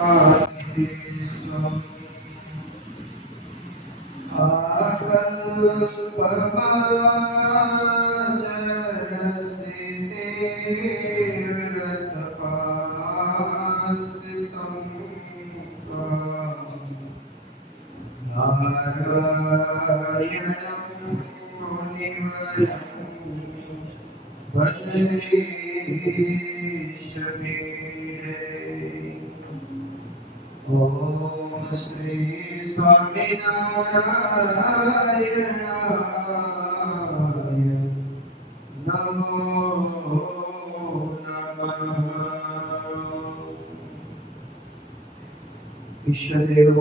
ઓમ શ્રી સ્વામિનારાયણાય નમો નમઃ। ઈષ્ટદેવ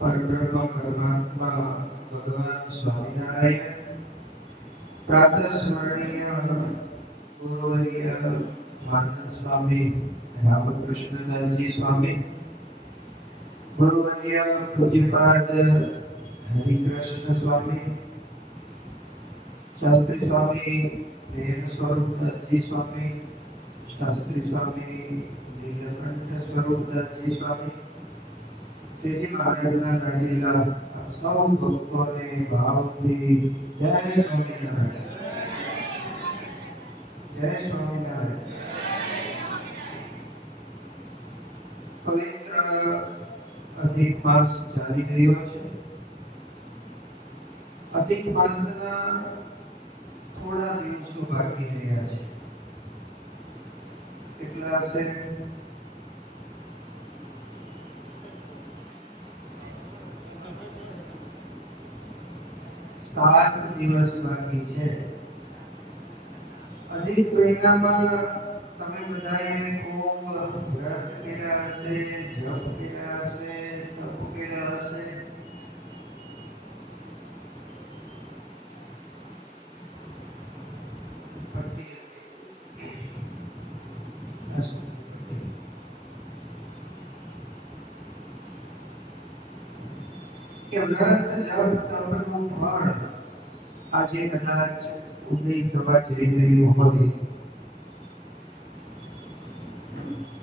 પરબ્રહ્મ પરમાત્મા ભગવાન સ્વામિનારાયણ પ્રાતઃસ્મરણીય ગુરુવર્ય માનંદ સ્વામી રામકૃષ્ણદાસજી સ્વામી ગુરુવર્ય પૂજ્યપાદ હરિકૃષ્ણ સ્વામી શાસ્ત્રી સ્વામી પ્રેમ સ્વરૂપદાસજી સ્વામી શાસ્ત્રી સ્વામી નીલકંઠ સ્વરૂપદાસજી સ્વામી શ્રીજી મહારાજના લાડીલા આપ સૌ ભક્તોને ભાવથી જય સ્વામિનારાયણ જય સ્વામિનારાયણ। પવિત્ર અધિક માસ ચાલી રહ્યો છે। અધિક માસના થોડા દિવસો બાકી રહ્યા છે। કેટલા છે? 7 દિવસ બાકી છે। અધિક મહિનામાં તમે બધાએ ખૂબ વ્રત કર્યા હશે, જપ કર્યા હશે, તપ કર્યા હશે। કે વ્રત જપ તપનું ફળ આજે કદાચ ઉદય થવા જઈ રહ્યું હોય।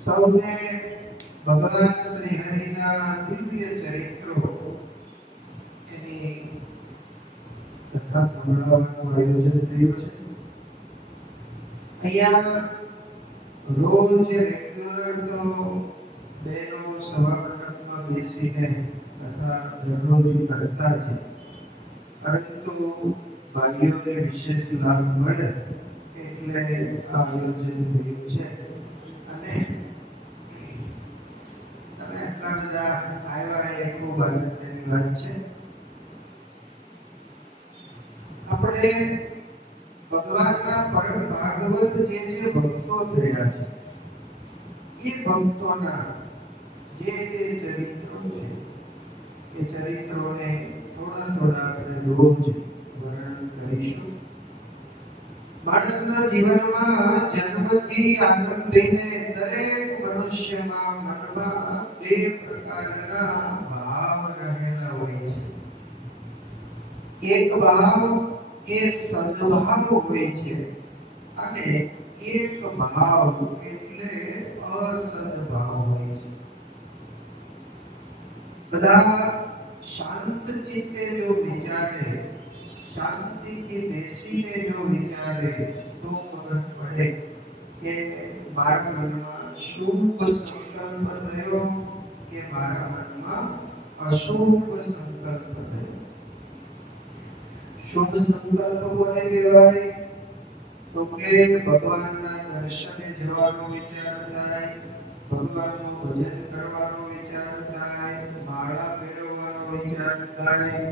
સૌને ભગવાન શ્રી હરિના દિવ્ય ચરિત્રો એની કથા સંભળાવવાનું આયોજન થયું છે। અહીંયા રોજ રેગ્યુલર તો બહેનો સભામંડપમાં બેસીને કથા દરરોજ કરતા છે, પરંતુ ભાઈઓને વિશેષ લાભ મળે એટલે આ આયોજન થયું છે। અને તમે આટલા બધા આવ્યા એ ખૂબ આનંદની વાત છે। આપણે ભગવાનના પરમ ભાગવત જે ભક્તો થયા છે એ ભક્તોના જે ચરિત્રો છે એ ચરિત્રોને થોડા આપણે રોજ વર્ણન કરીશું। માણસના જીવનમાં જન્મથી આરંભીને દરેક મનુષ્યમાં મનમાં 2 પ્રકારના ભાવ રહેલા હોય છે। એક ભાવ એ સદ્ભાવ હોય છે અને એક ભાવ એટલે અસદ્ભાવ હોય છે। બધા શાંત ચિત્તે જો વિચારે, શાંતિથી બેસીને જો વિચારે તો ખબર પડે કે મારા મનમાં શુભ સંકલ્પ થયો કે મારા મનમાં અશુભ સંકલ્પ થયો। શુભ સંકલ્પ કોને કહેવાય? તો કે ભગવાનના દર્શને જવાનો વિચાર થાય, ભગવાનનું ભજન કરવાનો વિચાર થાય, માળા ફેરવવાનો વિચાર થાય,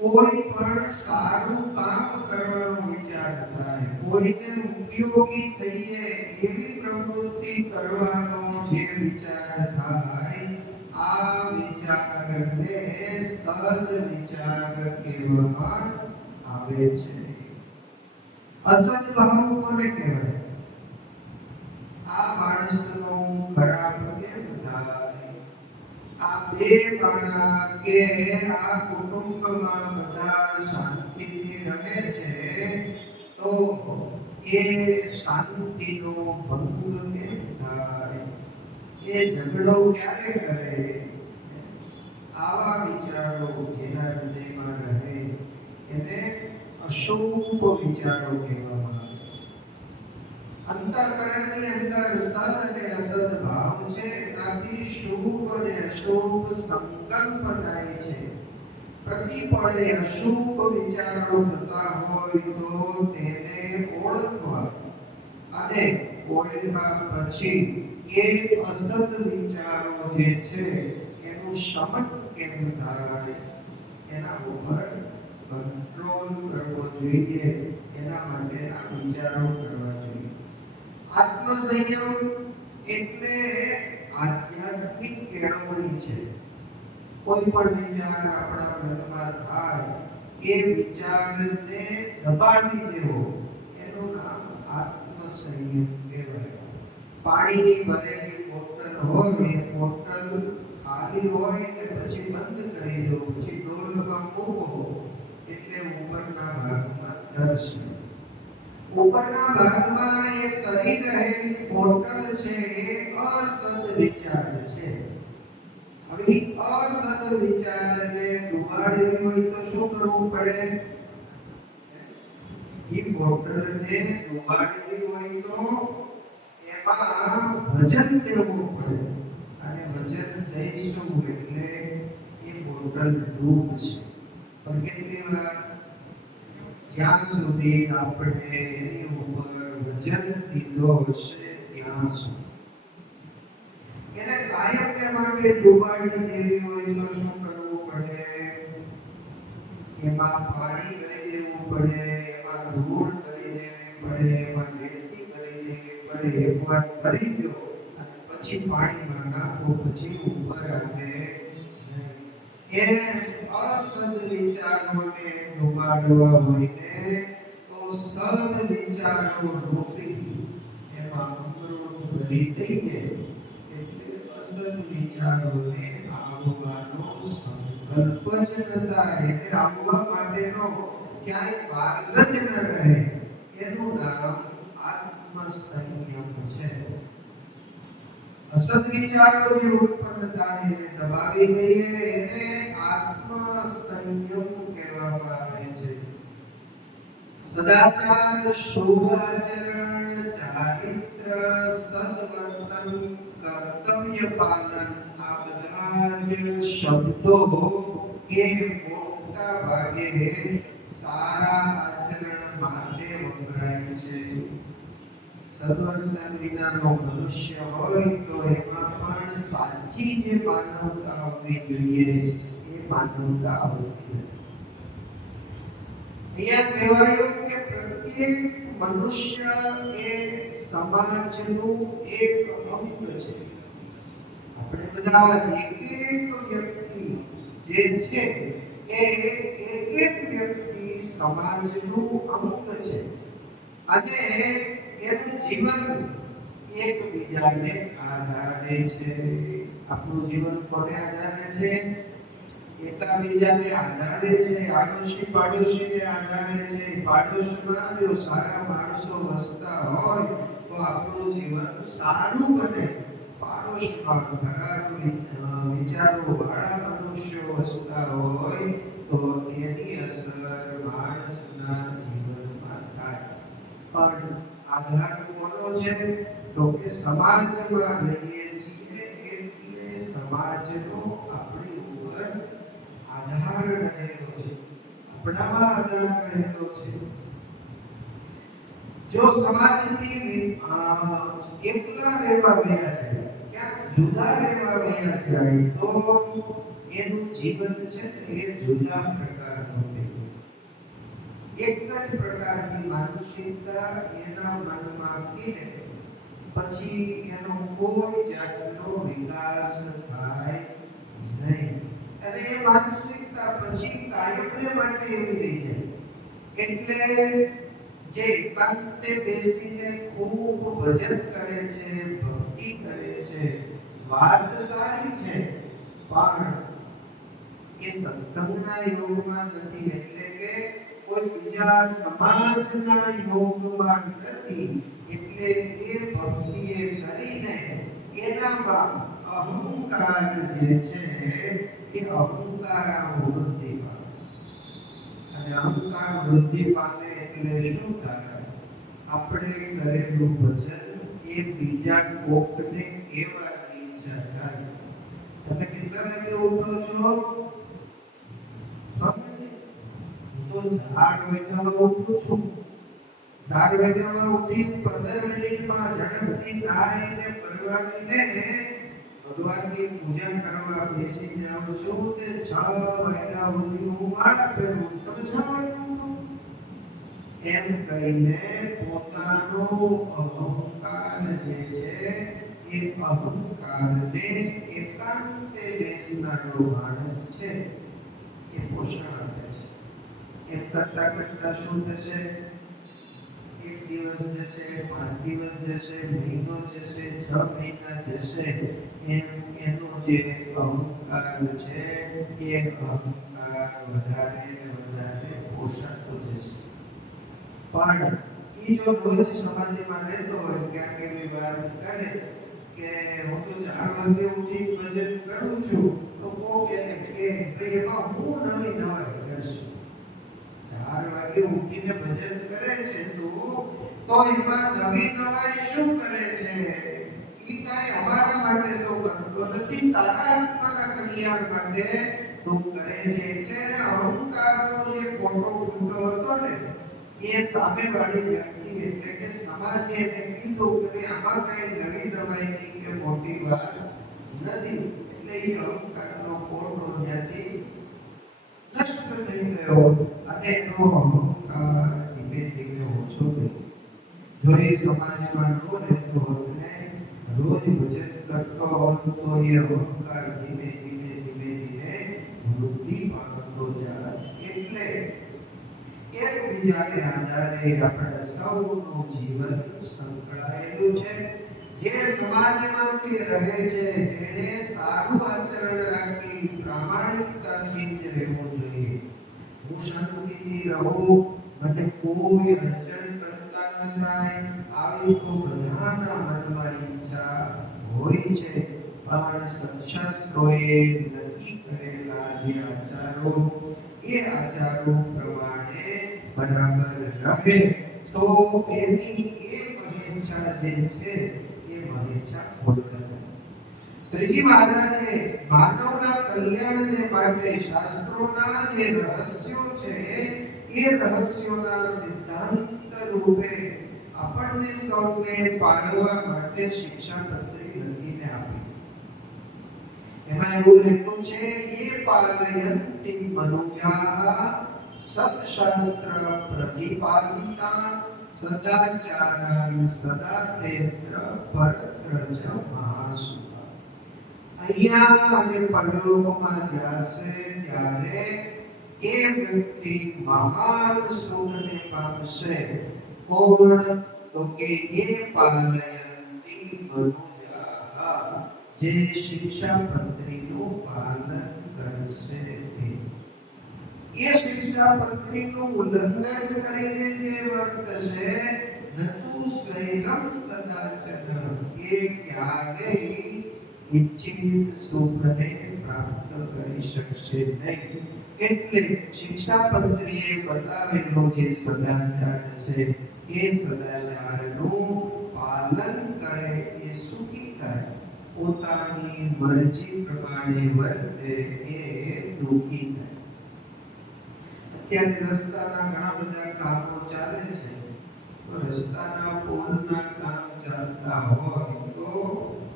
કોઈ પણ સારું કામ કરવાનો વિચાર થાય, કોઈને ઉપયોગી થઈએ એવી પ્રવૃત્તિ કરવાનો જે વિચાર થાય, આ વિચારને સદ વિચાર કહેવામાં આવે છે। અસદભાવ કોને કહેવાય? આ માણસનો ખરાબ કેમ થાય, આ 2 માણા કે આ કુટુંબમાં બધા શાંતિથી રહે છે તો એ શાંતિનો ભંગ કેમ થાય, એ ઝઘડો ક્યારે કરે? આવા વિચારો જેના હૃદયમાં રહે એને અશુભ વિચારો કહેવામાં આવે છે. અંતઃકરણની અંદર સદ અને અસદ ભાવ છે, એનાથી શુભ અને અશુભ સંકલ્પ થાય છે. પ્રતિપળે અશુભ વિચારો થતા હોય તો તેને ઓળખવા અને ઓળખ્યા પછી એ અસદ વિચારો જે છે એનું શમન કેમ થાય એના ઉપર કંટ્રોલ કરવો જોઈએ, એના માટેના વિચારો કરવા જોઈએ. આત્મસંયમ એટલે આધ્યાત્મિક કેળવણી છે. કોઈ પણ વિચાર આપણા મનમાં થાય એ વિચારને દબાવી દેવો એનું નામ આત્મસંયમ કહેવાય. પાણીની ભરેલી બોટલ હોય, એ બોટલ ખાલી હોય ને પછી બંધ કરી દો, પછી ડોલમાં મૂકો એટલે ઉપરના ભાગમાં તરશે. ઉપરના ભાગમાં એ તરી રહેલી બોટલ છે એ અસદ વિચાર છે. હવે અસદ વિચારને ડુબાડવી હોય તો શું કરવું પડે? એ બોટલને ડુબાડવી હોય તો એમાં વજન દેવું પડે, અને વજન દઈશું એટલે એ બોટલ ડૂબશે. પણ કેટલી વાર? જ્યાં સુધી આપણે એની ઉપર વજન દીધો હશે ત્યાં સુધી. એને કાયમને માટે ડુબાડી દેવી હોય તો શું કરવું પડે? એમાં પાણી ભરી દેવું પડે, એમાં ધૂળ ભરી દેવી પડે, એમાં રેતી ભરી દેવી પડે. એકવાર ભરી દો અને પછી પાણીમાં નાખો, પછી ઉપર આવે નહીં. અસદ વિચારોને ડુબાડવા હોય ને તો સદ વિચારો રૂપી એમાં અમૃત ભરી દઈએ એટલે અસદ વિચારોને આવવાનો સંકલ્પ જ ન થાય, એટલે આવવા માટેનો ક્યાંય માર્ગ જ ન રહે. એનું નામ આત્મસંયમ છે. અસદ વિચારો જે ઉત્પન્ન થાય એને દબાવી દઈએ એને આત્મસંયમ કહેવામાં આવે છે. સદાચાર, શુભાચરણ, ચારિત્ર, સદવર્તન, કર્તવ્ય પાલન આ બધા જ શબ્દો એ મોટા ભાગે સારા આચરણ માટે વપરાય છે. સદવર્તન વિનાનો મનુષ્ય હોય તો એમાં પણ સાચી જે માનવતા હોવી જોઈએ એ માનવતા હોતી નથી. અહીંયા કહેવાયું કે પ્રત્યેક મનુષ્ય એ સમાજનું એક અંગ છે. આપણે બધા એક વ્યક્તિ જે છે એ એક વ્યક્તિ સમાજનું અંગ છે, અને એનું જીવન એકબીજાને આધારે છે. આપણું જીવન કોને આધારે છે? એકબીજાને આધારે છે. આડોશી પાડોશીને આધારે છે. પાડોશમાં જો સારા માણસો વસતા હોય તો આપણું જીવન સારું બને. પાડોશમાં ખરાબ વિચારો વાળા મનુષ્યો વસતા હોય તો એની અસર માણસના જીવનમાં થાય. પણ આધાર કોનો છે? તો કે સમાજમાં રહીએ છીએ એટલે સમાજનો આપણી ઉપર આધાર રહેલો છે, આપણામાં આધાર રહેલો છે. જો સમાજથી એકલા રહેવા ગયા છે, ક્યાંક જુદા રહેવા ગયા છે તો એનું જીવન છે ને એ જુદા પ્રકારનું છે. એક જ પ્રકારની માનસિકતા એના મનમાં કીને પછી એનો કોઈ જાતનો વિકાસ થાય નહીં, અને એ માનસિકતા પછી કાયમને માટે એવી રહી જાય. એટલે જે એકાંતે બેસીને ખૂબ ભજન કરે છે, ભક્તિ કરે છે, વાત સારી છે, પણ એ સત્સંગના યોગમાં નથી, એટલે કે કોઈ બીજા સમાજના યોગમાં નથી. એટલે એ ભક્તિ એ કરીને એનામાં અહંકાર જે છે એ અહંકાર વૃદ્ધિ પામે. અને અહંકાર વૃદ્ધિ પામે એટલે શું થાય? આપણે કરેલું ભજન એ બીજા કોકને કહેવાની ઈચ્છા થાય. તમે કેટલા વાગે ઉઠો છો? સ્વામીજી, તો 4 વાગ્યામાં ઉઠું છું. 4 વાગ્યામાં ઉઠી 15 મિનિટમાં ઝડપથી નાહીને પરવારીને ભગવાનની પૂજા કરવા બેસી જાઉં છું. તે 6 વાગ્યા સુધી હું માળા ફેરવું. તમે 6 વાગે ઉઠો એમ કહીને પોતાનો અહંકાર જે છે એ અહંકારને એકાંતે બેસનારો માણસ છે એ પોષણ આપે છે. એમ કરતા કરતા શું થશે? 1 દિવસ જશે, 5 દિવસ જશે, મહિનો જશે, 6 મહિના જશે, એમ એનો જે અહંકાર છે એ અહંકાર વધારે ને વધારે પોષાતો જશે. પણ એ જો રોજ સમાજમાં રહેતો હોય, ક્યાંક એવી વાત કરે કે હું તો 4 વાગે ઉઠી ભજન કરું છું, તો કોક એને કે ભાઈ એમાં હું નવી નવાઈ કરશું. 4 વાગે ઉઠીને ભજન કરે છે તો એમાં નવી નવાઈ શું કરે છે? ઈ કાંઈ અમારા માટે તો કરતો નથી, તારા આત્માના કલ્યાણ માટે તો કરે છે. એટલે અહંકારનો જે ખોટો ફૂટો હતો ને એ સામેવાળી વ્યક્તિ એટલે કે સમાજે એને કીધું કે આમાં કઈ નવી નવાઈની કે મોટી વાત નથી. એટલે એ અહંકારનો ખોટો ત્યાંથી નષ્ટ થઈ ગયો અને એનો અહંકાર ધીમે ધીમે ઓછો થયો. જો એ સમાજમાં ન રહેતો હોત ને રોજ ભજન કરતો હોત તો એ અહંકાર ધીમે ધીમે ધીમે ધીમે વૃદ્ધિ પામતો જાય. એટલે એકબીજાને આધારે આપણા સૌનું જીવન સંકળાયેલું છે. જે સમાજમાં તે રહે છે તેને સારું આચરણ રાખી પ્રામાણિકતાથી જ રહેવું જોઈએ. હું શાંતિથી રહું, મને કોઈ અડચણ કરતા ન થાય, આવી તો બધાના મનમાં ઈચ્છા હોય છે. પણ સત્શાસ્ત્રોએ નક્કી કરેલા જે આચારો એ આચારો પ્રમાણે બરાબર રહે તો એની એ મહેચ્છા જે છે એ મહેચ્છા પૂર્ણ થાય. શ્રીજી મહારાજે માનવના કલ્યાણને માટે શાસ્ત્રોના જે રહસ્યો છે એ રહસ્યોના સિદ્ધાંત રૂપે આપણને સૌને પાળવા માટે શિક્ષાપત્રી લખીને આપી. એમાં એવું લખ્યું છે એ પાલયંતિ મનુજા સત્શાસ્ત્ર પ્રતિપાદિતા સદાચારાન સદાતેત્ર પરત્ર ચ મહાસુખા. અહીંયા અને પરલોકમાં જશે ત્યારે એ વ્યક્તિ મહાન સુખને પામશે. કોણ? તો કે એ પાલયંતિ મનુજા જે શિક્ષાપત્રીનું પાલન કરશે. એ શિક્ષાપત્રીનું ઉલ્લંઘન કરીને જે વર્તશે નતુ સ્વૈરમ કદાચન એ ક્યારેય ઈચ્છિત સુખને પ્રાપ્ત કરી શકશે નહીં. એટલે શિક્ષાપત્રીએ બતાવેલો જે સદાચાર છે એ સદાચારનું પાલન કરે એ સુખી થાય. પોતાની મરજી પ્રમાણે વર્તે એ દુઃખી થાય. અત્યારે રસ્તાના ઘણા બધા કામો ચાલે છે. તો રસ્તાના પુલના કામ ચાલતા હોય તો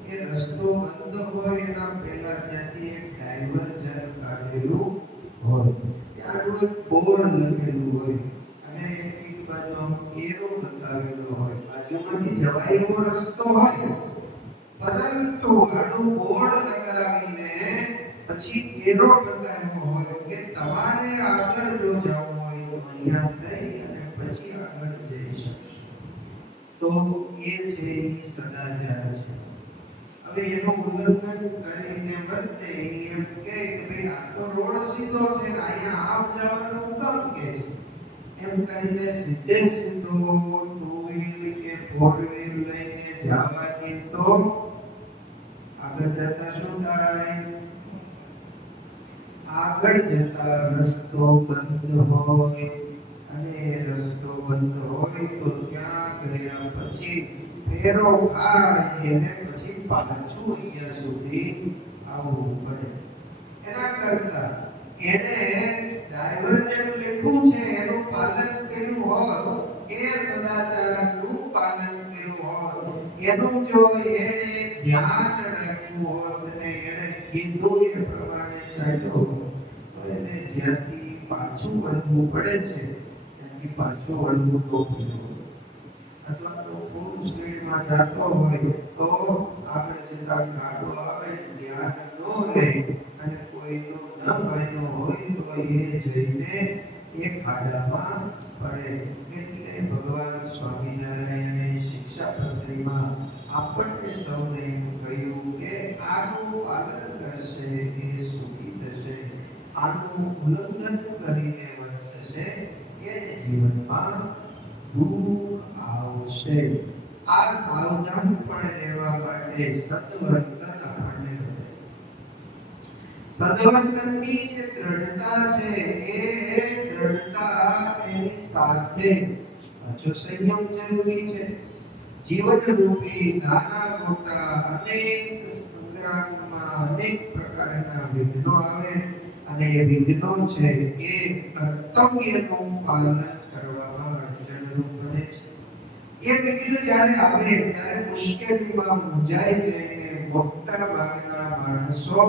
એ રસ્તો બંધ હોય એના પહેલા ત્યાંથી એક ડાયવર્ઝન કાઢેલું હોય. ત્યાં એક બોર્ડ લખેલું હોય અને એક બાજુ આમ એરો બતાવેલો હોય. બાજુમાંથી જવાય એવો રસ્તો હોય, પરંતુ આડું બોર્ડ લગાવીને પછી એરો બતાવ્યો હોય કે તમારે આગળ જો જવું હોય તો અહીંયા થઈ અને પછી આગળ જઈ શકશો. તો એ છે સદાચાર છે. હવે એનું ઉલ્લંઘન કરીને વર્તે એમ કે ભાઈ આ તો રોડ સીધો છે ને અહીંયા આપ જવાનું કામ કે છે એમ કરીને સીધે સીધો 2 વ્હીલ કે 4 વ્હીલ લઈને જવાથી તો શું થાય? આગળ જતા રસ્તો બંધ હોય અને રસ્તો બંધ હોય તો ત્યાં ગયા પછી ફેરો ખાય અને પછી પાછું અહીંયા સુધી આવવું પડે. એના કરતા એને ડાયવર્જન લખ્યું છે એનું પાલન કર્યું હોત, એ સદાચારનું પાલન કર્યું હોત, એનું જો એને ધ્યાન રાખ્યું હોત ને એને કીધું એ પ્રમાણે ચાલ્યો તો એને જ્યાંથી પાછું વળવું પડે છે ત્યાંથી પાછું વળવું તો પડ્યું. અથવા તો ફૂલ સ્પીડમાં જતો હોય તો આગળ જતા ગાડો આવે ધ્યાન ન રહે અને કોઈનો ન ભાઈનો હોય તો એ જઈને એ ખાડામાં પડે. એટલે ભગવાન સ્વામિનારાયણે શિક્ષાપત્રીમાં આપણને સૌને કહ્યું કે આનું પાલન કરશે એ સુખી થશે, આનું ઉલ્લંઘન કરીને વર્તશે એને જીવનમાં દુઃખ આવશે. આ સાવધાન પણ રહેવા માટે સદવર્તન આપણને કહે. સદવર્તનની જે દ્રઢતા છે એ દ્રઢતા એની સાથે પાછો સંયમ જરૂરી છે. જીવન રૂપી નાના મોટા અનેક સંગ્રામમાં અનેક પ્રકારના વિઘ્નો આવે અને એ વિઘ્નો છે એ કર્તવ્યનું પાલન કરવામાં અડચણરૂપ બને છે. એ વિઘ્ન જ્યારે આવે ત્યારે મુશ્કેલીમાં મૂંઝાઈ જઈને મોટા ભાગના માણસો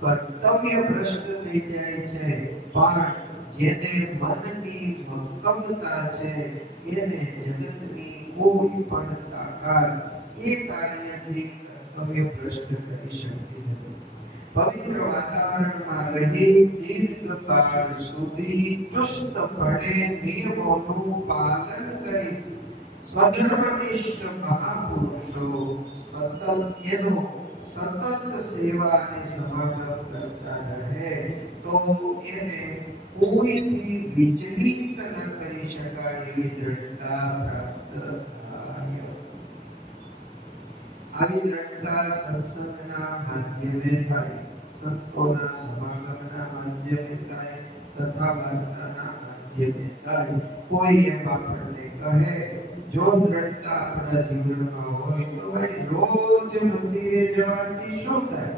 કર્તવ્ય ભ્રષ્ટ થઈ જાય છે. પણ જેને મનની મક્કમતા છે એને જગતની કોઈ પણ તાકાત એ કાર્યથી કર્તવ્ય ભ્રષ્ટ કરી શકતી નથી. પવિત્ર વાતાવરણમાં રહી દીર્ઘકાળ સુધી ચુસ્તપણે નિયમોનું પાલન કરી સ્વધર્મનિષ્ઠ મહાપુરુષો સતત સેવા અને સમાગમ કરતા રહે તો એને કોઈથી વિચલિત ન કરી શકાય એવી દ્રઢતા પ્રાપ્ત થાય. આવી દ્રઢતા સત્સંગના માધ્યમે થાય, સંતોના સમાગમના માધ્યમે થાય, તથા વાર્તાના માધ્યમે થાય. કોઈ એમ આપણને કહે જો દ્રઢતા આપણા જીવનમાં હોય તો ભાઈ રોજ મંદિરે જવાથી શું થાય?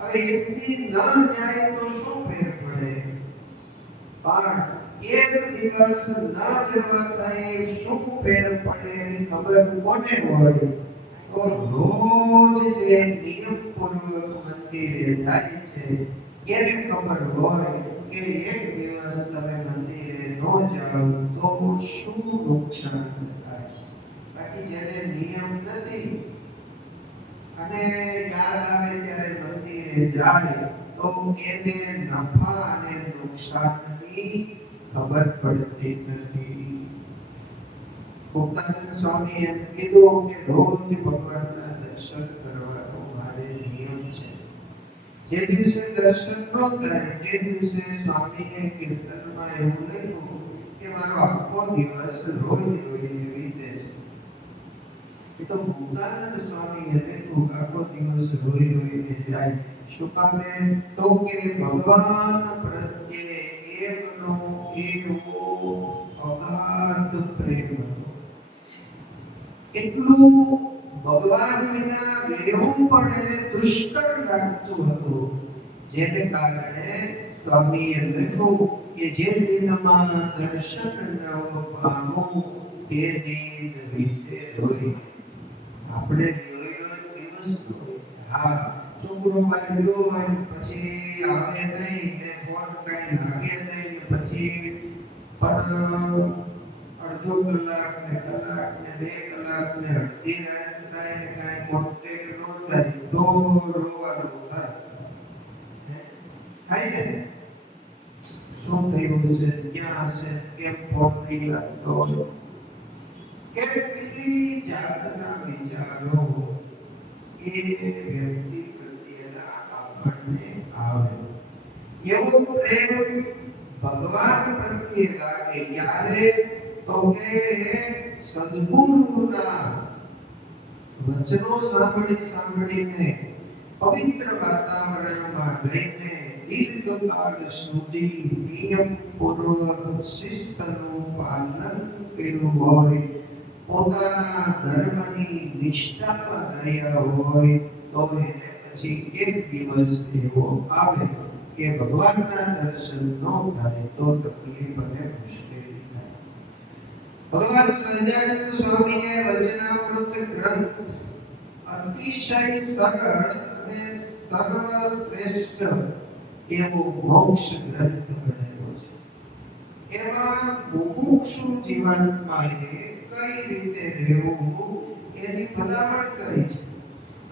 હવે એકથી ન જાય તો શું ફેર પડે? પણ એક દિવસ ન જવાતા એ શું ફેર પડે એની ખબર કોને હોય? તો રોજ જે નિયમપૂર્વક મંદિરે જાય છે એને ખબર હોય કે એક દિવસ તમે મંદિરે ન જાઓ તો શું નુકસાન થાય. બાકી જેને નિયમ નથી અને યાદ આવે ત્યારે મંદિરે જાય તો એને નફા અને નુકસાનની ખબર પડતી નથી. મુક્તાનંદ સ્વામી એમ કીધું કે રોજ ભગવાનના દર્શન કરવાનો મારે નિયમ છે. જે દિવસે દર્શન ન થાય તે દિવસે સ્વામીએ કીર્તનમાં એવું લખ્યું કે મારો આખો દિવસ રોઈ રોઈને વીતે છે. એ તો મુક્તાનંદ સ્વામીએ લખ્યું આખો દિવસ રોઈ રોઈને જાય. શું કામે? તો કે ભગવાન પ્રત્યે એમનો એવો અગાધ પ્રેમ હતો. એટલું ભગવાન વિના રહેવું પણ એને દુષ્કર લાગતું હતું, જેને કારણે સ્વામીએ લખ્યું કે જે દિનમાં દર્શન ન પામું તે દિન વીતે રોઈ. આપણે દિવસ હા છોકરો માર્યો હોય પછી આવે નહીં ને ફોન કઈ લાગે નહીં પછી અડધો કલાક ને 2 કલાક ને અડધી રાત થાય ને કાંઈ કોન્ટેક્ટ ન થાય તો રોવાનું થાય ને. શું થયું છે, ક્યાં છે, કેમ ફોન નહીં લાગતો? કેટલી જાતના વિચારો એ વ્યક્તિ પ્રત્યેના આપણને આવે. એવો પ્રેમ ભગવાન પ્રત્યે લાગે ક્યારે? તો કે સદગુરુના વચનો સાંભળીને પવિત્ર વાતાવરણમાં રહીને દીર્ઘકાળ સુધી નિયમપૂર્વક શિસ્તનું પાલન કર્યું હોય, પોતાના ધર્મની નિષ્ઠામાં રહ્યા હોય, તો એને પછી એક દિવસ એવો આવે કે ભગવાનના દર્શન ન થાય તો તકલીફ અને મુશ્કેલી થાય. ભગવાન સહજાનંદ સ્વામીએ વચનામૃત ગ્રંથ અતિશય સરળ અને સર્વશ્રેષ્ઠ એવો મોક્ષ ગ્રંથ બનાવ્યો છે. એમાં મુમુક્ષુ જીવનમાં કઈ રીતે રહેવું એની ભલામણ કરી છે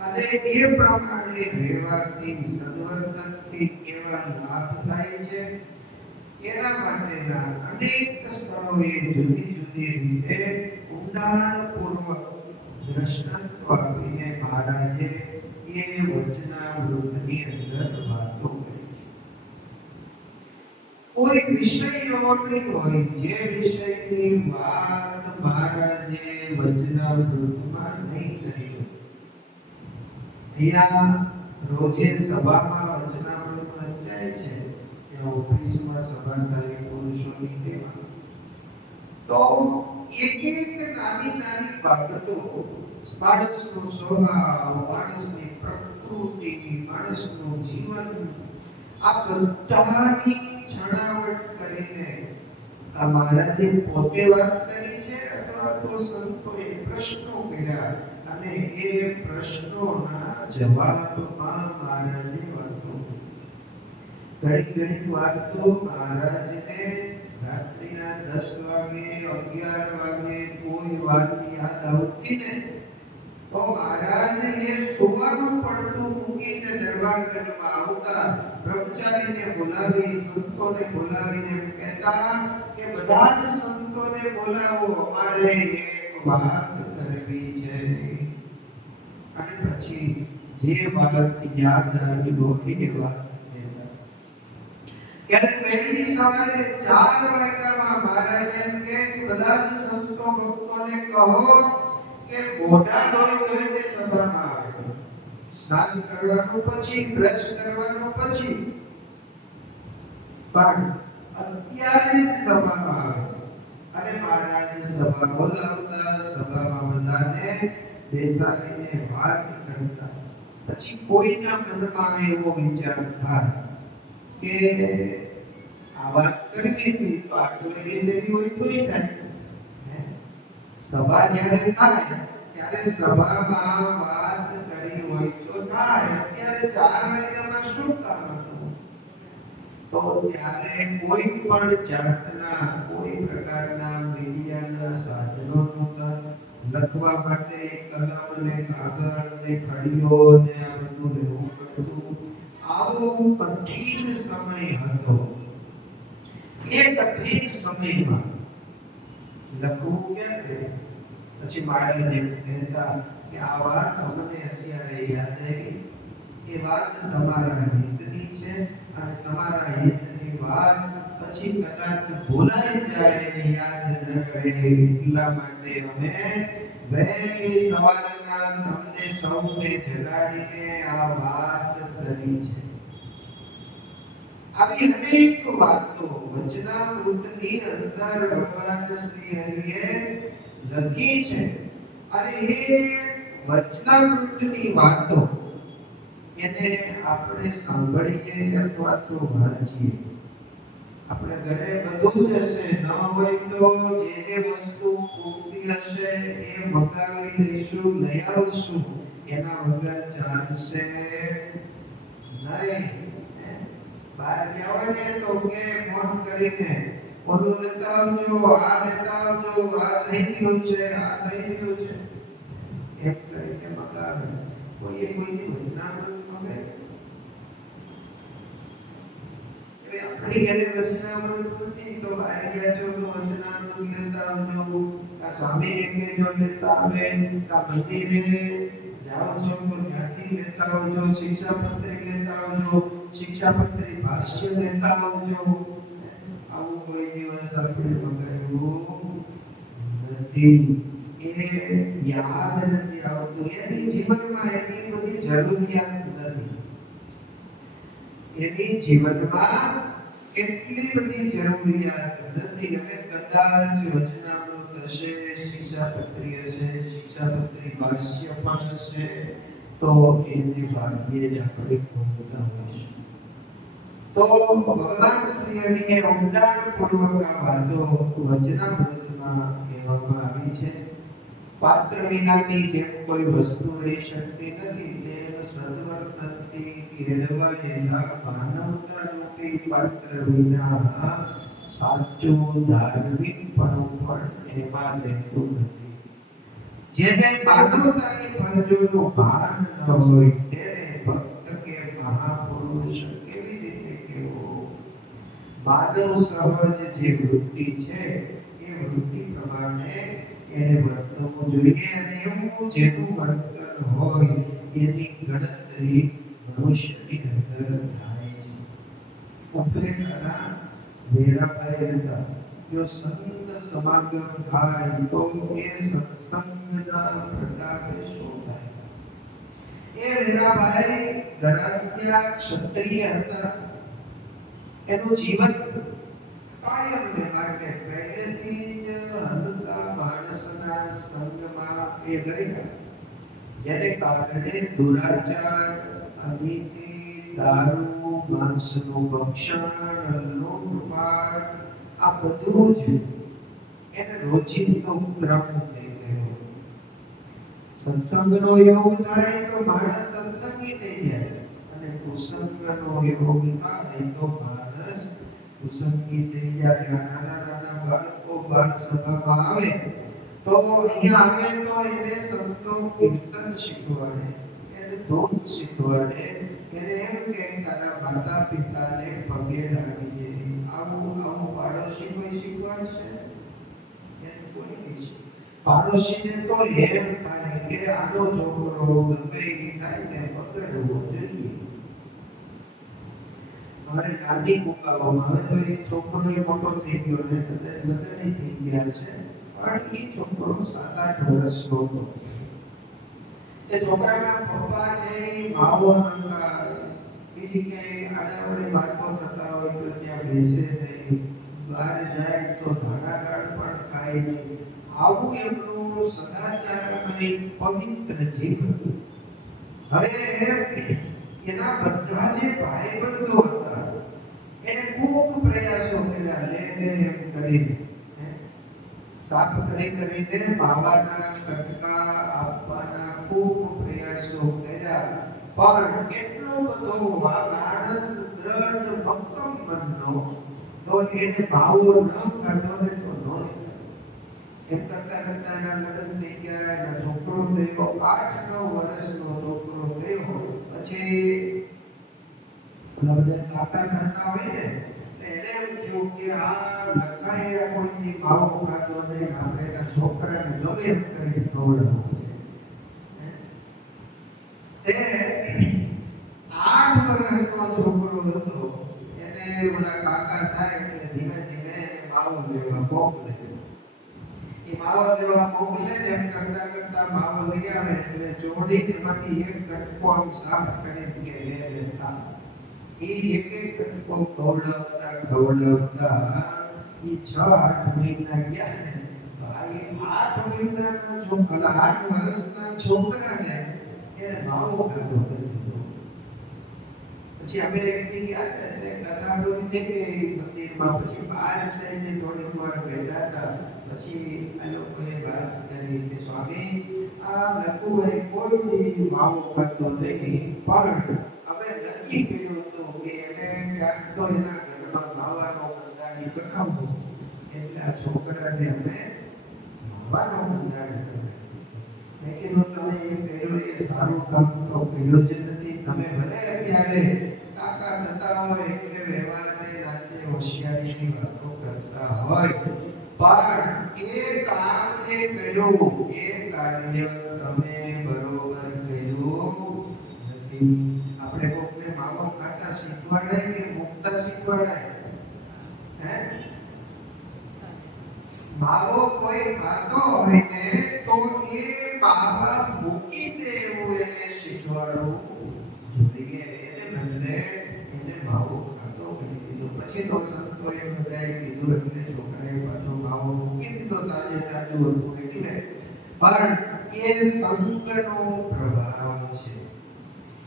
અને એ પ્રમાણે રહેવાથી સદવર્તનથી કેવા લાભ થાય છે એના માટેના અનેક સ્થળોએ જુદી જુદી રીતે ઊંડાણપૂર્વક દ્રષ્ટાંતો આપીને મહારાજે એ વચનામૃતની અંદર વાતો કરી છે. કોઈ વિષય એવો નહીં હોય જે વિષયની વાત મહારાજે વચનામૃતમાં નહીં કરી હોય. અહીંયા રોજે સભામાં વચનામૃત વંચાય છે, ત્યાં ઓફિસમાં સભા થાય પુરુષોની તેમાં, તો એક નાની નાની બાબતો માણસનો સ્વભાવ, માણસની પ્રકૃતિ, માણસનું જીવન, આ બધાની છણાવટ કરીને આ મહારાજે પોતે વાત કરી છે અથવા તો સંતોએ પ્રશ્નો કર્યા અને એ પ્રશ્નોના જવાબમાં મહારાજે વાતો કરી. ઘણી વાતો મહારાજને રાત્રિના 10 વાગે 11 વાગે કોઈ વાત યાદ આવતી ને તો મહારાજ એ સુવાનું પડતું મૂકીને દરબારગઢમાં આવતા, બ્રહ્મચારીને બોલાવી, સંતોને બોલાવીને કહેતા કે બધા જ સંતોને બોલાવો, અમારે એક વાત કરવી છે. અને પછી જે વાત યાદ આવી હોય એ વાત કહેતા. ત્યારે પહેલી સવારે 4 વાગ્યામાં મહારાજ એમ કહે કે બધા જ સંતો ભક્તોને કહો કે મોઢા ધોઈને સભામાં આવે. સ્નાન કરવાનું પછી, બ્રશ કરવાનું પછી, પણ અત્યારે જ સભામાં આવે. અને મહારાજ સભા બોલાવતા, સભામાં બધાને બેસાડીને વાત કરતા. પછી કોઈના મનમાં એવો વિચાર થાય કે આ વાત કરવી હતી તો આટલું એવી હોય તોય થાય. સભા જ્યારે થાય ત્યારે સભામાં વાત કરી હોય તો થાય. અત્યારે 4 વાગ્યામાં શું કામ હતું? તો ત્યારે કોઈ પણ જાતના કોઈ પ્રકારના મીડિયાના સાધનો નહોતા. લખવા માટે કલમ ને કાગળ ને ખડીઓ ને આ બધું લેવું પડતું. આવો કઠિન સમય હતો. એ કઠિન સમયમાં લખવું ક્યારે? પછી મહારાજ એમ કહેતા કે આ વાત અમને અત્યારે યાદ આવી, એ વાત તમારા હિતની છે અને તમારા હિતની વાત પછી કદાચ ભૂલાઈ જાય અને યાદ ન રહે, એટલા માટે અમે વહેલી સવારના તમને સૌને જગાડીને આ વાત કરી છે. આવી અનેક વાતો વચનામૃતની અંદર ભગવાન શ્રી હરિએ લખી છે અને એ વચનામૃતની વાતો એને આપણે સાંભળીએ અથવા તો વાંચીએ. આપણે ઘરે બધું જ હશે, ન હોય તો જે વસ્તુ પૂરતી હશે એ મંગાવી લઈશું, લઈ આવશું. એના વગર ચાલશે નહીં. બહાર ગયા હોય ને તો કે ફોન કરીને ઓલું લેતા આવજો, આ લેતા આવજો, આ થઈ ગયું છે, આ થઈ ગયું છે, એમ કરીને મંગાવે. કોઈની વચનામૃત મંગાવે. આપણી ઘરે વચનામૃત નથી તો બહાર ગયા છો તો વચનામૃત લેતા આવજો. આ સ્વામીને કહેજો લેતા આવે, આ મંદિરે જાઓ છો તો ત્યાંથી લેતા આવજો, શિક્ષાપત્રી લેતા આવજો, શિક્ષાપત્રી ભાષ્ય લેતા આવજો. આવું કોઈ દિવસ આપણે મંગાવ્યું નથી. એ યાદ નથી આવતું. એની જીવનમાં એટલી બધી જરૂરિયાત નથી. એની જીવનમાં એટલી બધી જરૂરિયાત નથી અને કદાચ વચનામૃત હશે, શિક્ષાપત્રી હશે, શિક્ષાપત્રી ભાષ્ય પણ હશે, તો એને ભાગ્યે જ આપણે ખોલતા હોઈશું. તો ભગવાન શ્રી હરિએ ઊંડાણપૂર્વક આ વાતો વચનામૃતમાં કહેવામાં આવી છે. પાત્ર વિનાની જેમ કોઈ વસ્તુ રહી શકતી નથી, તેમ સદવર્તનથી કેળવાયેલા માનવતા રૂપી પાત્ર વિના સાચું ધાર્મિકપણું પણ એમાં રહેતું નથી. જેને માનવતાની ફરજોનું ભાન ન હોય તેને ભક્ત કે મહાપુરુષ કેવી રીતે કહેવો? માનવ સહજ જે વૃત્તિ છે એ વૃત્તિ પ્રમાણે એને વર્તવું જોઈએ અને એવું જેનું વર્તન હોય એની ગણતરી મનુષ્યની અંદર થાય છે. ઉપલેટાના વેરાભાઈ હતા. જો સંત સમાગમ થાય તો એ સત્સંગના પ્રતાપે શું થાય? એ વેરાભાઈ ગરાસિયા ક્ષત્રિય હતા. એનું જીવન કાયમને માટે પહેલેથી જ હલકા માણસના સંગમાં એ રહ્યા, જેને કારણે દુરાચાર, અનીતિ, દારૂ, માંસનું ભક્ષણ, લૂંટફાટ આ બધું જ એને રોજિંદો ક્રમ થઈ ગયો. સત્સંગનો યોગ થાય તો માણસ સત્સંગી થઈ જાય અને કુસંગનો યોગ થાય તો માણસ કુસંગી થઈ જાય. નાના બાળકો બાળ સભામાં આવે તો અહીંયા આવે તો એને સંતો કીર્તન શીખવાડે, એને ધૂન શીખવાડે, એને એમ કે તારા માતા પિતાને પગે લાગી જાય. આવું પાડોશી કોઈ શીખવાડશે? એને કોઈ નહીં. પાડોશીને તો એમ થાય કે આનો છોકરો ગમે થાય ને પકડવો જોઈએ. અમારે નાની કુકાઓમાં હવે તો એ છોકરો મોટો થઈ ગયો ને લગ્ન થઈ ગયા છે, પણ એ છોકરો 7-8 વર્ષનો હતો. એ છોકરાના પપ્પા છે એ માવો નંગા બીજી ક્યાંય આડાવડે વાતો થતા હોય તો ત્યાં બેસે નહીં, બહાર જાય તો ધાણાદાળ પણ ખાય નહીં. આવું એમનું સદાચારમય પવિત્ર જીવન. હવે એના બધા જે ભાઈબંધો હતા એને ખૂબ પ્રયાસો કર્યા, લે એમ કરીને સાફ કરીને બાબાના કટકા આપવાના ખૂબ પ્રયાસો કર્યા, પણ એટલો બધો માણસ દ્રઢ મક્કમ બનનો તો એને માવો ન ખાધો ને તો ન જ. એમ કરતા એના લગ્ન થઈ ગયા, એના છોકરો થયો, 8-9 વર્ષનો છોકરો થયો. પછી બધા કાકા કરતા હોય ને એને એમ થયું કે આ લખાય કોઈની માવો ખાધો નહીં, આપણે એના છોકરાને ગમે એમ કરીને ખવડાવવું છે. તે 8 વર્ષનો છોકરો હતો, એને ઓલા કાકા થાય એટલે ધીમે ધીમે એને માવો લેવા મોકલે. એ માવો લેવા મોકલે ને એમ કરતા માવો લઈ આવે એટલે ચોડી એમાંથી એક કટકો આમ સાફ કરીને કે લેતા. એ એક કટકો ખવડાવતા એ 6-8 મહિના ગયા ને ભાઈ, 8 મહિનાના છોકરા 8 વર્ષના છોકરાને એને માવો ખાધો કરી દીધો. પછી અમે એકથી ગયા ને તે કથા પૂરી થઈ ગઈ મંદિરમાં. પછી બહાર સાઈડે થોડી વાર બેઠા હતા. પછી આ લોકોએ વાત કરી કે સ્વામી આ લખુભાઈ કોઈ દી માવો ખાતો નહીં, પણ અમે નક્કી કર્યું હતું કે એને ક્યાંક તો એના ઘરમાં માવાનો બંધાણી કરાવવો, એટલે આ છોકરાને અમે માવાનો બંધાણી કરાવી. મેં કીધું તમે એમ કર્યું એ સારું કામ તો કર્યું જ નથી. તમે ભલે અત્યારે કાકા થતા હોય એટલે વ્યવહારને નાતે હોશિયારીની વાતો કરતા હોય, પણ એ કામ જે કર્યું એ કાર્ય તમે બરોબર કર્યું નથી. આપણે કોકને માવો ખાતા શીખવાડાય કે મુકતા શીખવાડાય? માવો કોઈ ખાતો હોય ને તો એ માવા મૂકી દે એવું એને શીખવાડવું જોઈએ. એને બદલે એને તો સંતોએ બધાએ કીધું એટલે છોકરાએ પાછો માવો મૂકી દીધો, તાજે તાજું હતું એટલે. પણ એ સંગનો પ્રભાવ છે.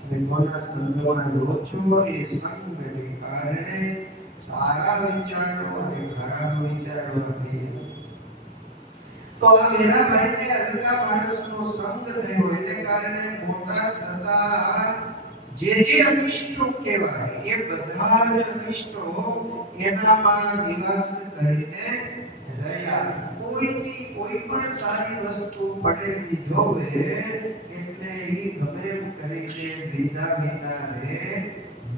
હવે કોના સંગમાં રહો છો એ સંગને કારણે સારા વિચારો અને ખરાબ વિચારો આવે. તો આ મીરાબાઈને અલગા માણસનો સંગ થયો એને કારણે મોટા થતા જે અનિષ્ટો કહેવાય એ બધા જ અનિષ્ટો એનામાં નિવાસ કરીને રહ્યા. કોઈ પણ સારી વસ્તુ પડેલી જોવે એટલે એ ગમે એમ કરીને લીધા વિના રહે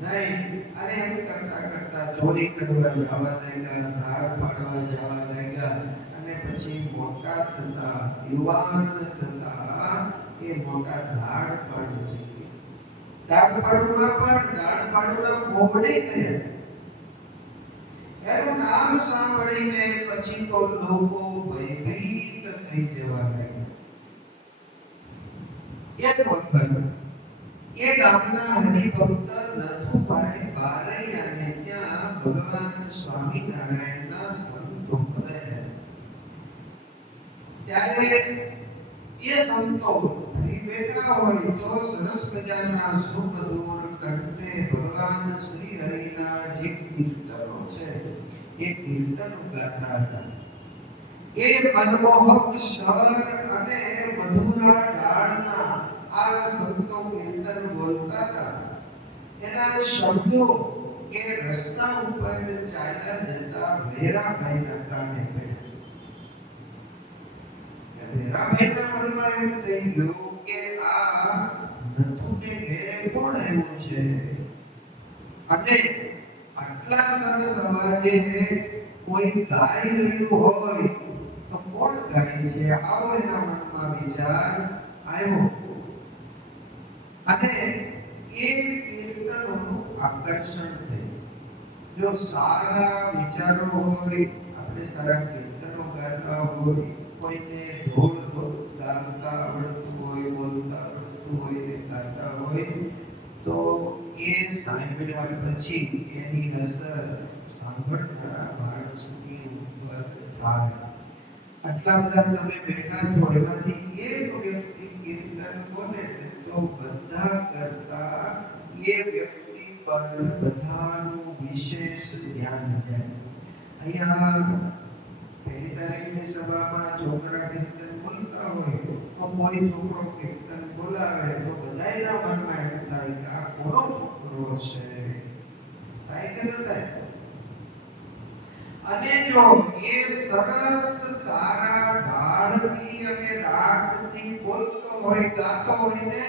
નહીં. અને એમ કરતા કરતા ચોરી કરવા જવા લાગ્યા, ધાડ પાડવા જવા લાગ્યા. અને પછી મોટા થતા યુવાન થતા એ મોટા ધાડ પાડુ થઈ ગયા. ધાડ પાડુમાં પણ ધાડ પાડુના મોહડે થયા. એનું નામ સાંભળીને પછી તો લોકો ભયભીત થઈ જવા લાગ્યા. એક વખત એ ગામના હરિભક્ત નથુભાઈ બારૈયાને ત્યાં ભગવાન સ્વામિનારાયણના સંતો રહ્યા. ત્યારે એ સંતો બેઠા હોય તો સરસ મજાના સુખ દૂર કંઠે ભગવાન શ્રી હરિના જે કીર્તનો છે એ કીર્તન ગાતા હતા. એ મનમોહક સ્વર અને મધુરા ઢાળના આ સંતો કીર્તન બોલતા હતા. એના શબ્દો એ રસ્તા ઉપર ચાલ્યા જતા વેરાભાઈના કાને પડ્યા. વેરાભાઈના મનમાં એમ થઈ ગયું કે આ નથુને ઘેરે કોણ આવ્યું છે અને આટલા સરસ અવાજે કોઈ ગાઈ રહ્યું હોય તો કોણ ગાય છે, આવો એના મનમાં વિચાર આવ્યો. અને એ કીર્તનોનું આકર્ષણ થયું. જો સારા વિચારો હોય, આપણે સારા કીર્તનો ગાતા હોય, કોઈને ઢોલ ગાતા આવડતું હોય, બોલતા આવડતું હોય ને ગાતા હોય તો એ સાંભળ્યા પછી એની અસર સાંભળનારા માણસની ઉપર થાય. આટલા બધા તમે બેઠા છો, એમાંથી એક વ્યક્તિ કીર્તન બોલે તો બધા કરતા એ વ્યક્તિ પર બધાનું વિશેષ ધ્યાન જાય. અહીંયા પહેલી તારીખની સભામાં છોકરા કીર્તન બોલતા હોય તો કોઈ છોકરો કીર્તન બોલાવે તો બધાયના મનમાં એમ થાય કે આ કોનો છોકરો છે, થાય કે ન થાય? અને જો એ સરસ સારા ઢાળથી અને રાગથી બોલતો હોય, ગાતો હોય ને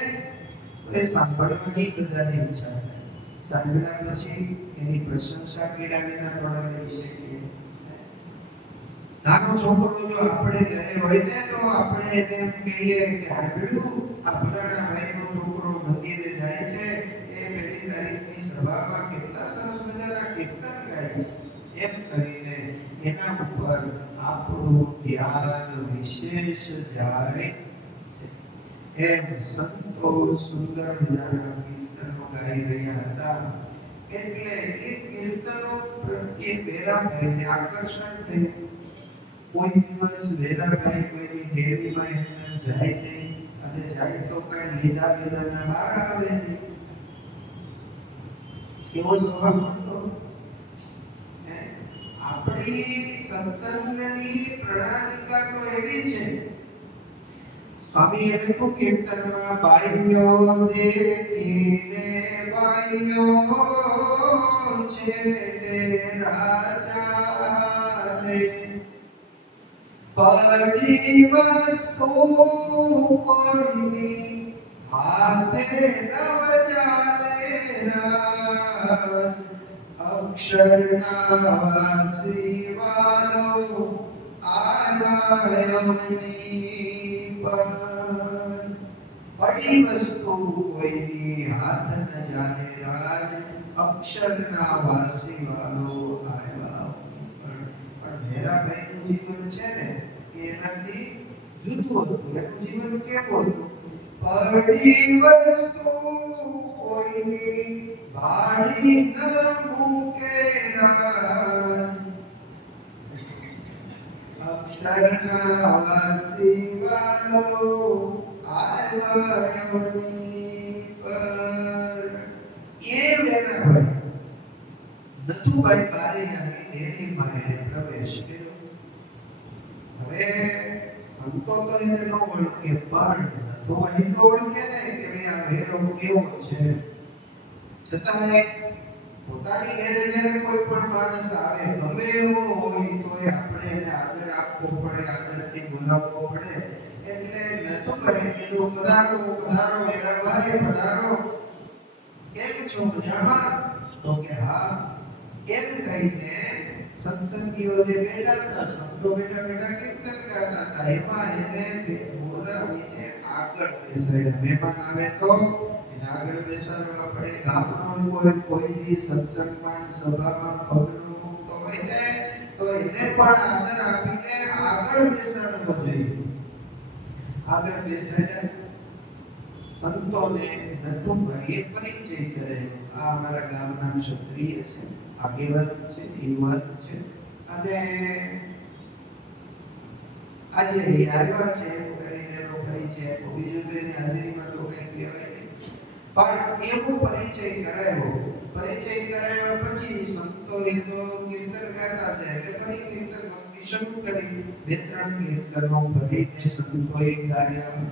તો એ સાંભળવાની બધાની ઈચ્છા થાય. સાંભળ્યા પછી એની પ્રશંસા કર્યા વિના થોડા રહી શકીએ. નાનો છોકરો જો આપણે ઘરે હોય ને તો આપણે એને એમ કહીએ કે સાંભળ્યું આ ફલાણા ભાઈનો છોકરો મંદિરે જાય છે, એ પહેલી તારીખની સભામાં કેટલા સરસ મજાના કીર્તન ગાય છે, એમ કરીને એના ઉપર આપણું ધ્યાન વિશેષ જાય છે. એમ સંતો સુંદર મજાના કીર્તનો ગાઈ રહ્યા હતા. એટલે એ કીર્તનો પ્રત્યે વેરાભાઈને આકર્ષણ થયું. કોઈ દિવસ વેરાભાઈ કોઈની ડેરીમાં એમને જાય નહીં, અને જાય તો કઈ લીધા વિનાના બહાર આવે નહીં. એવો સ્વભાવ હતો. આપણી સત્સંગની પ્રણાલિકા તો એવી છે. સ્વામી એ લખ્યું કીર્તનમાં, બાઈયો દેખીને બાઈયો છેડે રાજાને, પડી વસ્તુ કોઈની હાથે નવ જાને રાજ, અક્ષરના વાસી વાલો આવ્યાની પર, પડી વસ્તુ કોઈની હાથ ન જાને રાજ, અક્ષરના વાસી વાલો આવ્યા. પણ મેરાભાઈનું જીવન છે ને એનાથી જુદું હતું. એનું જીવન કેવું હતું? પડી વસ્તુ કોઈની ભાડી ન મૂકે રાજ અક્ષરના વાસી વાલો આવ્યોની પર એ વેરાભાઈ નથુભાઈ બારૈયાની ડેરીમાં એને પ્રવેશ કર્યો. હવે સંતો તો એને ન ઓળખે, પણ નથુભાઈ તો ઓળખે ને કે ભાઈ આ વેરો કેવો છે. છતાં પોતાની ઘરે જ્યારે કોઈ પણ માણસ આવે, ગમે એવો હોય તો આપણે એને આદર આપવો પડે, આદરથી બોલાવવો પડે. એટલે નથુભાઈ કીધું, પધારો પધારો વેરાભાઈ પધારો, કેમ છો, મજામાં? તો કે હા. એમ કહીને સત્સંગીઓ જે બેઠા હતા, સંતો બેઠા બેઠા કીર્તન ગાતા હતા, એમાં એને બોલાવીને આગળ બેસાડ્યા. મહેમાન આવે તો એને આગળ બેસાડવા પડે. ગામનો કોઈ દી સત્સંગમાં સભામાં પગલું મૂકતો હોય ને તો એને પણ આદર આપીને આગળ બેસાડવો જોઈએ. આગળ બેસાડ્યા. સંતોને નથુભાઈએ પરિચય કરાવ્યો. આ અમારા ગામના ક્ષત્રિય છે, આગેવાન છે, યુવાન છે, અને આજે આવ્યા છે એમ કરીને એનો પરિચય આપ્યો. બીજું તો એની હાજરીમાં તો કંઈ કહેવાય નહીં, પણ એવો પરિચય કરાવ્યો. પરિચય કરાવ્યા પછી સંતોએ તો કીર્તન ગાતા હતા, એટલે ફરી કીર્તન ભક્તિ શરૂ કરી. બે ત્રણ કીર્તનો ફરીને સંતોએ ગાયા.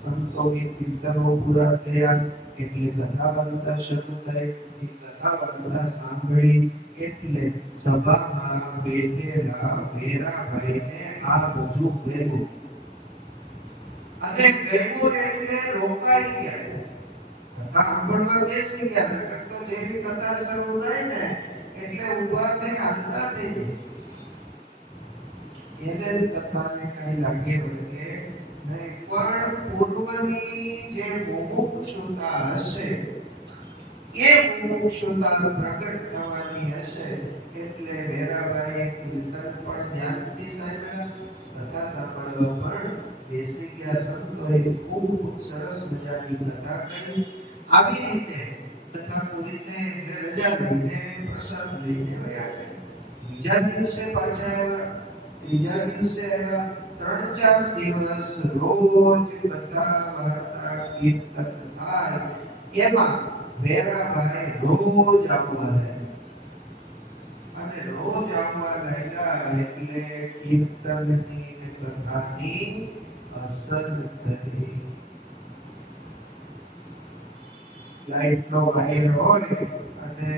સંતોની કીર્તનો પૂરા થયા એટલે કથા વાર્તા શરૂ થઈ. એ કથા વાર્તા સાંભળી એટલે સભામાં બેઠેલા વેરાભાઈને આ બધું ગયું. અને ગયું એટલે રોકાઈ ગયા. કથા સાંભળવા બેસી ગયા. નકર તો જેવી કથા શરૂ થાય ને એટલે ઊભા થઈને હાલતા થઈ જાય. એને કથાને કઈ લાગે વળગે નહીં, પણ પૂર્વની જે મુમુક્ષુતા હશે એ મુમુક્ષુતા પ્રગટ થવાની હશે. એટલે વેરાભાઈએ કીર્તન પણ ધ્યાનથી સાંભળ્યા, કથા સાંભળવા પણ બેસી ગયા. સંતોએ ખૂબ સરસ મજાની કથા કરી. આવી રીતે કથા પૂરી થઈ એટલે રજા લઈને પ્રસાદ લઈને ગયા. બીજા દિવસે પાછા આવ્યા, ત્રીજા દિવસે આવ્યા. 3-4 દિવસ રોજ કથા વાર્તા કીર્તન થાય. એમાં વેરાભાઈ રોજ આવવા લાગ્યા, અને રોજ આવવા લાગ્યા એટલે કીર્તનની કથાની અસર થઈ. લાઈટનો વાયર હોય અને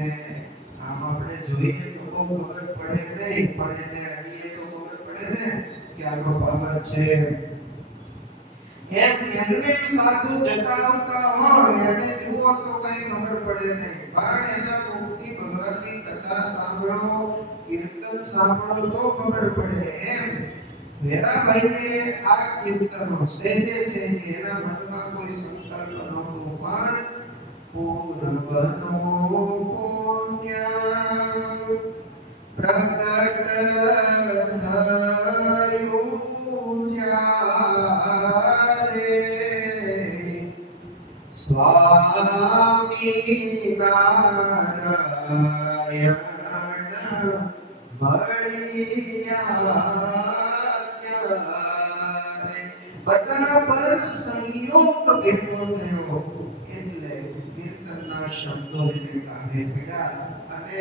આમ આપણે જોઈએ તો ખબર પડે નહીં, પણ એને અડીએ તો ખબર પડે ને કે આનો પાવર છે. એમ એમને સાધુ જતાવતા હોય અને જુઓ તો કઈ ખબર પડે નહીં, પણ એના મુખથી ભગવાનની કથા સાંભળો, કીર્તન સાંભળો તો ખબર પડે. એમ વેરાભાઈએ આ કીર્તનો સહેજે સહેજે, એના મનમાં કોઈ સંકલ્પ નહોતો, પણ પૂર્વનો પુણ્ય પ્રગટ થયું જ્યારે સ્વામી નારાયણ મળ્યા ત્યારે બરાબર સંયોગ ભેગો થયો. એટલે કીર્તનના શબ્દો એને કાને પડ્યા અને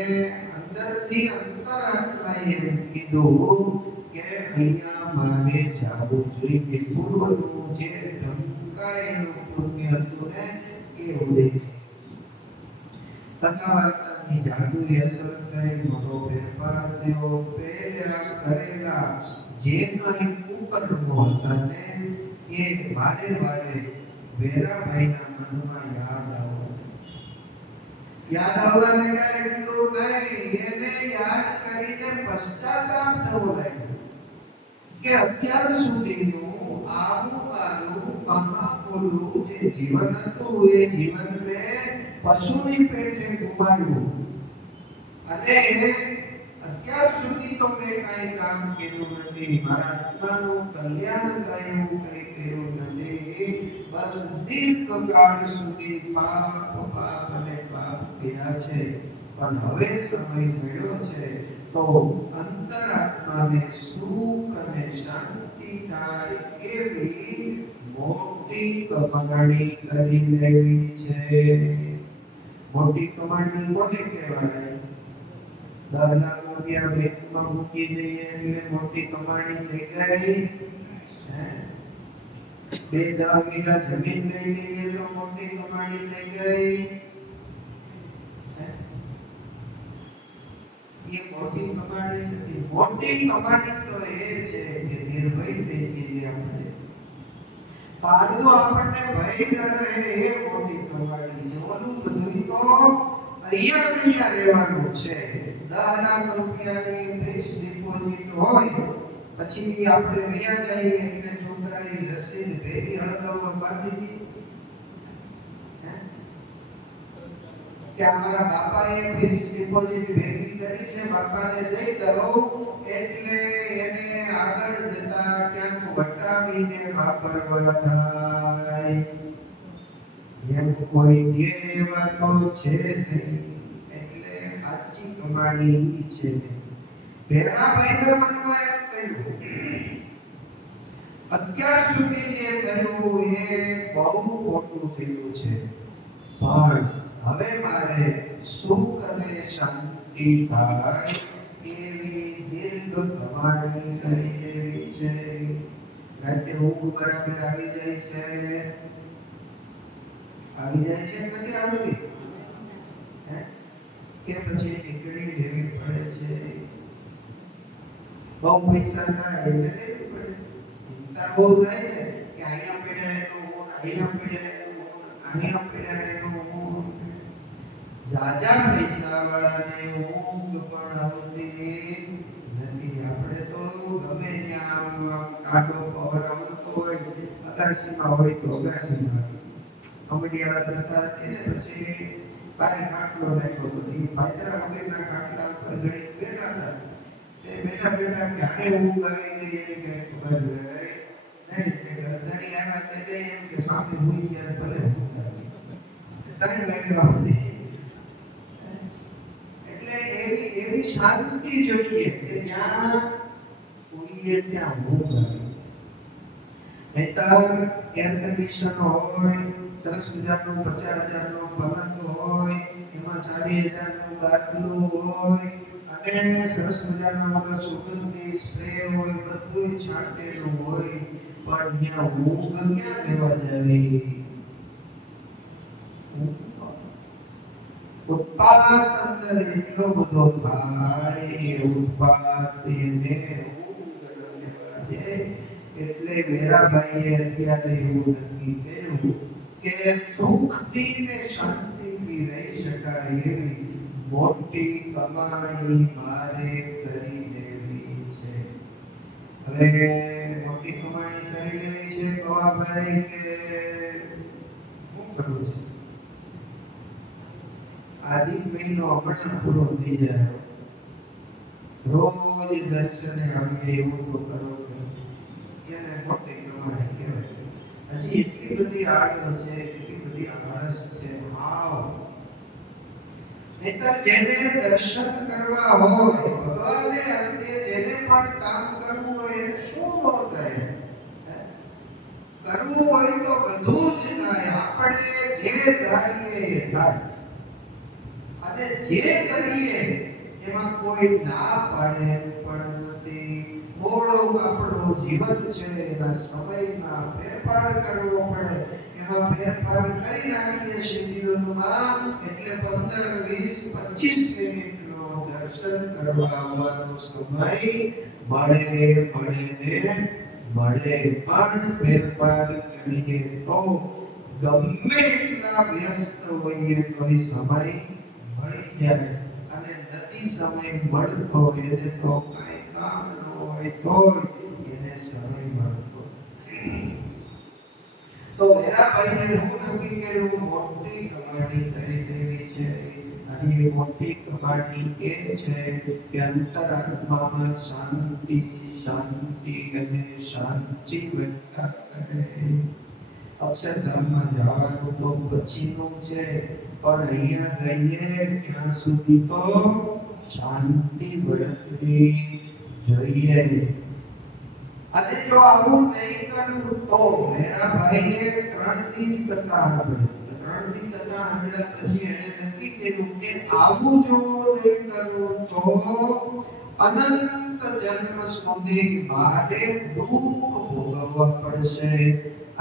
અંદરથી અંતરાત્માએ કીધું કે અહીંયા મારે જાવું જોઈએ. પૂર્વનું જે ઢંકાયેલું પુણ્ય હતું ને એ ઉદય થયું. કથા વાર્તાની જાદુઈ અસર થઈ, મોટો ફેરફાર થયો. પહેલા કરેલા જે કંઈ કુકર્મો હતા ને એ વારે વારે વેરાભાઈના મનમાં યાદ આવવા લાગ્યા. એટલું નહીં, એને યાદ કરીને પશ્ચાતાપ થવો લાગ્યો કે અત્યાર સુધીનું આવું મારું મહામૂલું જે જીવન હતું એ જીવન મેં પશુની પેટે ગુમાવ્યું, અને અત્યાર સુધી તો મેં કાંઈ કામ કર્યું નથી, મારા આત્માનું કલ્યાણ થાય એવું કંઈ કર્યું નથી. બસ દીર્ઘકાળ સુધી પાપ અને પાપ કર્યા છે. પણ હવે સમય મળ્યો છે તો અંતરાત્માને સુખ અને શાંતિ થાય એવી મોટી કમાણી કરી લેવી છે. મોટી કમાણી કોને કહેવાય? 10 લાખ રૂપિયા બેંકમાં મૂકી દઈએ એટલે મોટી કમાણી થઈ ગઈ. બે 10 વીઘા જમીન લઈ લઈએ તો મોટી કમાણી થઈ ગઈ. એ મોટી કમાણી નથી. મોટી કમાણી તો એ છે કે નિર્ભય થઈ જઈએ આપણે. પાડો આપણને ભય ન રહે એ મોટી કમાણી છે. ઓલું બધું તો અહીંયા રહેવાનું છે. 10 લાખ રૂપિયાની ફિક્સ ડિપોઝિટ હોય પછી આપણે વયા જઈએ એટલે છોકરાએ રસીદ ભેગી હળગાવવા બાંધી દીધી કે અમારા બાપાએ ફિક્સ ડિપોઝિટ ભેગી કરી છે, બાપાને દઈ દો એટલે એને આગળ જતા ક્યાંક વટાવીને વાપરવા થાય. એમ કોઈ દે એવા તો છે નહીં. એટલે સાચી કમાણી છે. ભેરાભાઈના મનમાં એમ કહ્યું અત્યાર સુધી જે થયું એ બહુ ખોટું થયું છે, પણ હવે મારે સુખ અને શાંતિ થાય એવી દીર્ઘ કમાણી કરી લેવી છે. રાતે ઊંઘ બરાબર આવી જાય છે? આવી જાય છે નથી આવતી? કે પછી નીકળી લેવી પડે છે? બહુ પૈસા થાય એટલે લેવી પડે. ચિંતા બહુ થાય ને કે અહીંયા પડ્યા એનો ઊંઘ, અહીંયા પડ્યા એનો ઊંઘ, અહીંયા પડ્યા એનો ઊંઘ. જાજા પૈસા વાળાને ઊંઘ પણ આવતી નથી. આપણે તો ગમે ત્યાં કાઢો પવન આવતો હોય, અગાસીમાં હોય તો અગાસીમાં અમડિયાળા જતા હતી ને પછી બારે ખાટલો નાખ્યો હતો. એ પાથરા વગરના ખાટલા પર ઘડી બેઠા હતા. તે બેઠા બેઠા ક્યારે ઊંઘ આવી ગઈ એની કઈ ખબર નહીં. તે ગરદડી આવ્યા તે એમ કે સામે હોઈ ગયા ભલે ઊંઘતા 3 વાગ્યા સુધી. એટલે એવી શાંતિ જોઈએ કે જ્યાં કોઈએ ત્યાં ઊંઘ આવે. નહીતર એર કન્ડિશન હોય, સરસ મજાનું 50,000 નો પલંગ હોય, એમાં 40,000 નું ગાદલું હોય અને સરસ મજાના વગર સુગંધી સ્પ્રે હોય, બધું છાંટેલું હોય, પણ ત્યાં ઊંઘ ક્યાં લેવા જાવી? ઉત્પાદ અંદર એટલો બધો થાય, ઉત્પાદ એને ઊંઘ લેવા દે. એટલે વેરાભાઈએ અત્યારે એવું નક્કી કર્યું કે સુખથી ને શાંતિથી રહી શકાય એવી મોટી કમાણી મારે કરી લેવી છે. હવે મોટી કમાણી કરી લેવી છે કવાભાઈ કે શું કરવું છે? આદિ મહિનો હમણાં પૂરો થઈ જાય, રોજ દર્શને આવીએ એવું તો કરો. એને મોટી કમાણી કહેવાય. હજી એટલી બધી આળસ છે, એટલી બધી આળસ છે. નહીતર જેને દર્શન કરવા હોય, ભગવાનને અર્થે જેને પણ કામ કરવું હોય એને શું ન થાય? કરવું હોય તો બધું જ થાય. આપણે જે ધારીએ એ થાય અને જે કરીએ એમાં કોઈ ના પાડે પણ નથી. મોડું આપણું જીવન છે, એના સમયમાં ફેરફાર કરવો પડે. એમાં ફેરફાર કરી નાખીએ શેડ્યુલમાં એટલે 15, 20, 25 મિનિટનો દર્શન કરવા આવવાનો સમય મળે પણ ફેરફાર કરીએ તો ગમે એટલા વ્યસ્ત હોઈએ તોય સમય મળી જાય. અને નથી સમય મળતો એને તો કાંઈ કામ ન હોય તો એને સમય મળતો. તો વેરાભાઈએ હું નક્કી કર્યું મોટી કમાણી કરી લેવી છે. અને એ મોટી કમાણી એ છે કે અંતરાત્મામાં શાંતિ અને શાંતિ વધતા કરે. અક્ષરધામમાં જવાનું તો પછીનું છે, પણ અહીંયા રહીએ ત્યાં સુધી તો શાંતિ વર્તવી જોઈએ. અને જો આવું નહીં કરવું તો મેરા ભાઈએ 3 ની જ કથા સાંભળી. 3 ની કથા સાંભળ્યા પછી એને નક્કી કર્યું કે આવું જો નહીં કરવું તો અનંત જન્મ સુધી મારે દુઃખ ભોગવવા પડશે.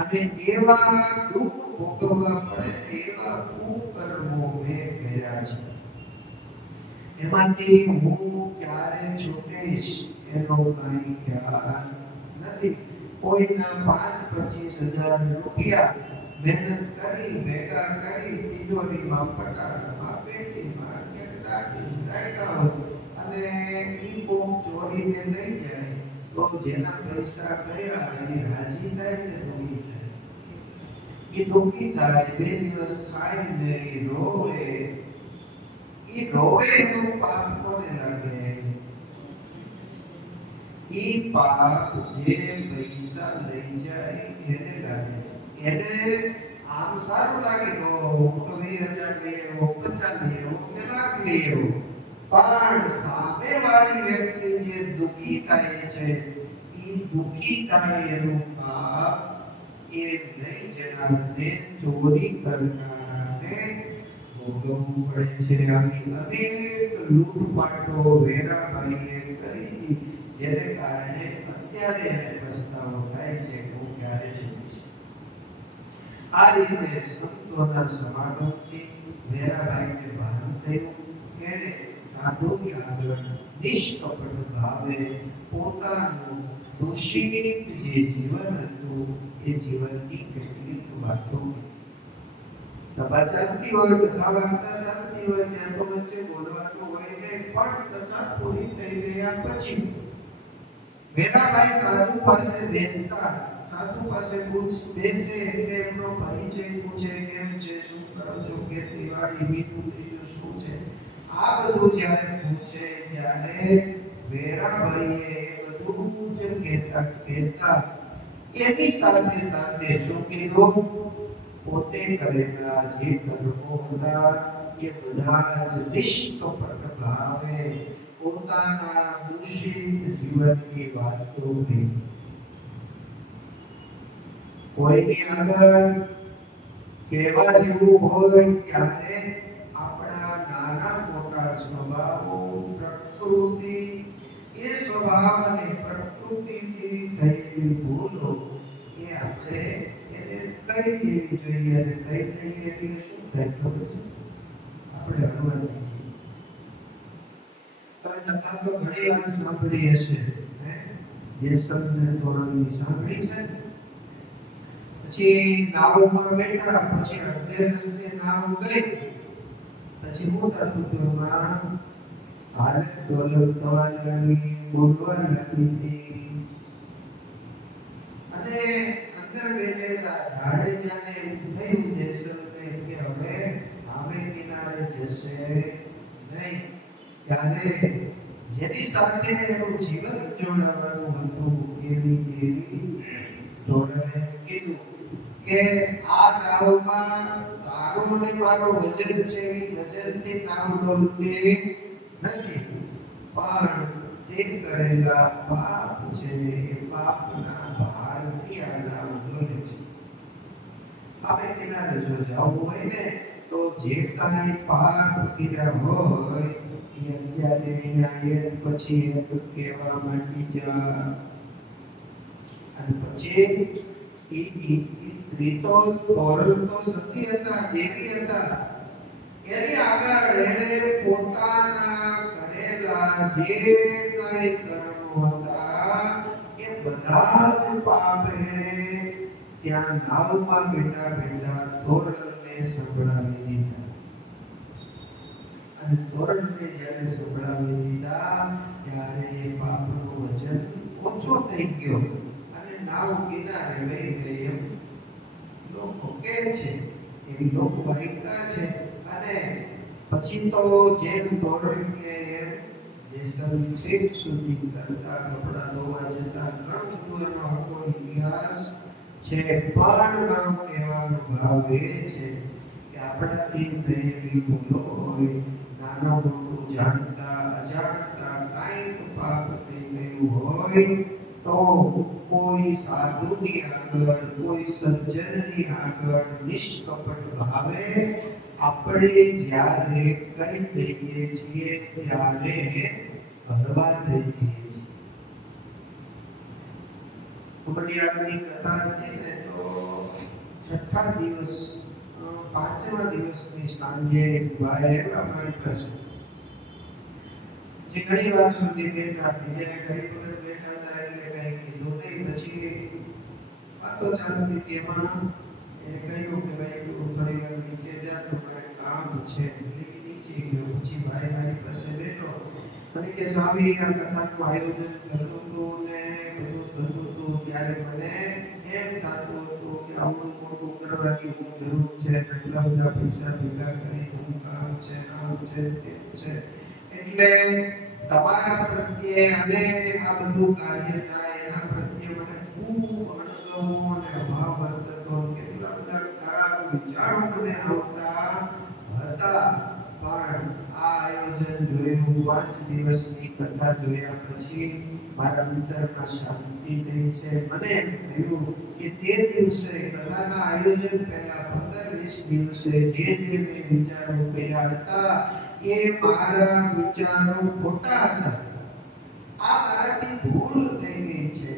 અને એવા દુઃખ ભોગવવા પડે એવા કુકર્મો મેં કર્યા છે. એમાંથી હું ક્યારે છૂટીશ એનો કાંઈ ખ્યાલ નથી. કોઈના 5-25 હજાર રૂપિયા મહેનત કરી ભેગા કરી તિજોરીમાં પટારામાં પેટીમાં કેકડાટી રાખ્યા હોય અને ઈ કોક ચોરીને લઈ જાય તો જેના પૈસા ગયા એ રાજી થાય કે દુઃખી થાય? એ દુઃખી થાય. 2 દિવસ થાય ને એ રોવે. એ રોવે એનું પાપ કોને લાગે? એ પાપ જે પૈસા લઈ જાય એને લાગે છે. એને આમ સારું લાગે તો હું તો 20,000 લઈ આવ્યો, 50 લઈ આવ્યો કે લાખ લઈ આવ્યો. પણ સામે વાળી વ્યક્તિ જે દુઃખી થાય છે એ દુઃખી થાય એનું પાપ એ લઈ જનારને, ચોરી કરનારને ભોગવવું પડે છે. આવી અનેક લૂંટપાટો વેરાભાઈએ કરી હતી જેને કારણે અત્યારે એને પસ્તાવો થાય છે કે હું ક્યારે છૂટીશ. આ રીતે સંતોના સમાગમથી વેરાભાઈને ભાન થયું. એણે સાધુની આગળ નિષ્કપટ ભાવે પોતાનું દૂષિત જે જીવન હતું એ જીવનની કેટલીક વાતો સભા ચાલતી હોય, કથા વાર્તા ચાલતી હોય ત્યાં તો વચ્ચે બોલવાનું હોય ને. પણ કથા પૂરી થઈ ગયા પછી વેરાભાઈ સાધુ પાસે બેસતા. સાધુ પાસે બેસે એટલે એમનો પરિચય પૂછે, કેમ છે, શું કરો છો, ખેતીવાડી, બીજું ત્રીજું શું છે. આ બધું જ્યારે પૂછે ત્યારે વેરાભાઈએ એ બધું જ કહેતા એની સાથે સાથે શું કીધું? પોતે કરેલા જે કર્મો હતા એ બધા જ નિષ્કપટ ભાવે પોતાના દૂષિત જીવનની વાતો થઈ. કોઈની આગળ કહેવા જેવું હોય ત્યારે આપણા નાના મોટા સ્વભાવો, પ્રકૃતિ, એ સ્વભાવ અને પ્રકૃતિથી થયેલી ભૂલો એ આપણે એને કહી દેવી જોઈએ. અને કહી દઈએ એટલે શું થાય ખબર છે? આપણે હળવા થઈ જઈએ. તમે કથા તો ઘણી વાર સાંભળી હશે, જેસલને તોરણની સાંભળી છે. પછી નાવમાં બેઠા, પછી અડધે રસ્તે નાવ ગઈ, પછી મોટા ટુકડામાં હાલત ડોલક થવા લાગી, ડૂબવા લાગી હતી. અને અંદર બેઠેલા જાડેજાને એવું થયું જેસલને કે હવે સામે કિનારે જશે નહીં. ત્યારે જેની સાથે એનું જીવન જોડાવાનું હતું એવી દેવી તોરણે કીધું કે આ નાવમાં તારો ને મારો વજન છે, એ વજનથી નાવ ડોલતી નથી, પણ તે કરેલા પાપ છે એ પાપના ભારથી આ નાવ ડોલે છે. આપણે કિનારે જો જવું હોય ને તો જે કાંઈ પાપ કર્યા હોય એ અત્યારે અહીંયા પછી એક કહેવા માંડી જા. અને પછી એ સ્ત્રી તો તોરણ તો સતી હતા, દેવી હતા. એની આગળ એને પોતાના કરેલા જે કઈ કર્મો હતા એ બધા જ પાપ એને ત્યાં નાવમાં બેઠા બેઠા તોરણને સંભળાવી દીધા. અને તોરણને જ્યારે સંભળાવી દીધા ત્યારે એ પાપનું વજન ઓછો થઈ ગયો અને નાવ કિનારે લઈ ગઈ એમ લોકો કહે છે. એવી લોકવાયકા છે. અને પછી તો જેમ તોરણ કે એમ જેસલ છેક સુધી કરતા કપડા ધોવા જતા ઘણું બધું એનો આખો ઇતિહાસ છે. પણ મારો કહેવાનો ભાવ એ છે કે કે આપણાથી થયેલી ભૂલો હોય, નાના મોટું જાણતા અજાણતા કાંઈક પાપ થઈ ગયું હોય તો કોઈ સાધુની આગળ, કોઈ સજ્જનની આગળ નિષ્કપટ ભાવે આપણે જ્યારે કહી દઈએ છીએ ત્યારે ભગવાન થઈ જઈએ છીએ. ઉમરિયાની કથા હતી ને તો છઠ્ઠા દિવસ, પાંચમા દિવસની સાંજે ભાઈ આવ્યા અમારી પાસે, જે ઘણી વાર સુધી બેઠા, બીજા ઘણી વખત બેઠા હતા એટલે કઈ કીધું નહીં. પછી વાતો ચાલતી હતી, એમાં એને કહ્યું કે ભાઈ તું થોડી વાર નીચે જા, તો મારે કામ છે. એટલે નીચે ગયો. પછી ભાઈ મારી પાસે બેઠો અને કે સ્વામી આ કથાનું આયોજન કરતું હતું ને બધું થતું હતું, ત્યારે મને એમ થતું હતું કે આવું મોટું કરવાની હું જરૂર છે, કેટલા બધા પૈસા ભેગા કરી હું કામ છે, આમ છે, તેમ છે. એટલે તમારા પ્રત્યે અને આ બધું કાર્ય થાય એના પ્રત્યે મને ખૂબ અણગમો અને અભાવ વર્તતો, કેટલા બધા ખરાબ વિચારો મને આવતા હતા. પણ આ આયોજન જોયું, 5 દિવસની કથા જોયા પછી મારા અંતરમાં શાંતિ થઈ છે. મને એમ થયું કે તે દિવસે કથાના આયોજન પહેલા 15-20 દિવસે જે મેં વિચારો કર્યા હતા એ મારા વિચારો ખોટા હતા. આ મારાથી ભૂલ થઈ ગઈ છે.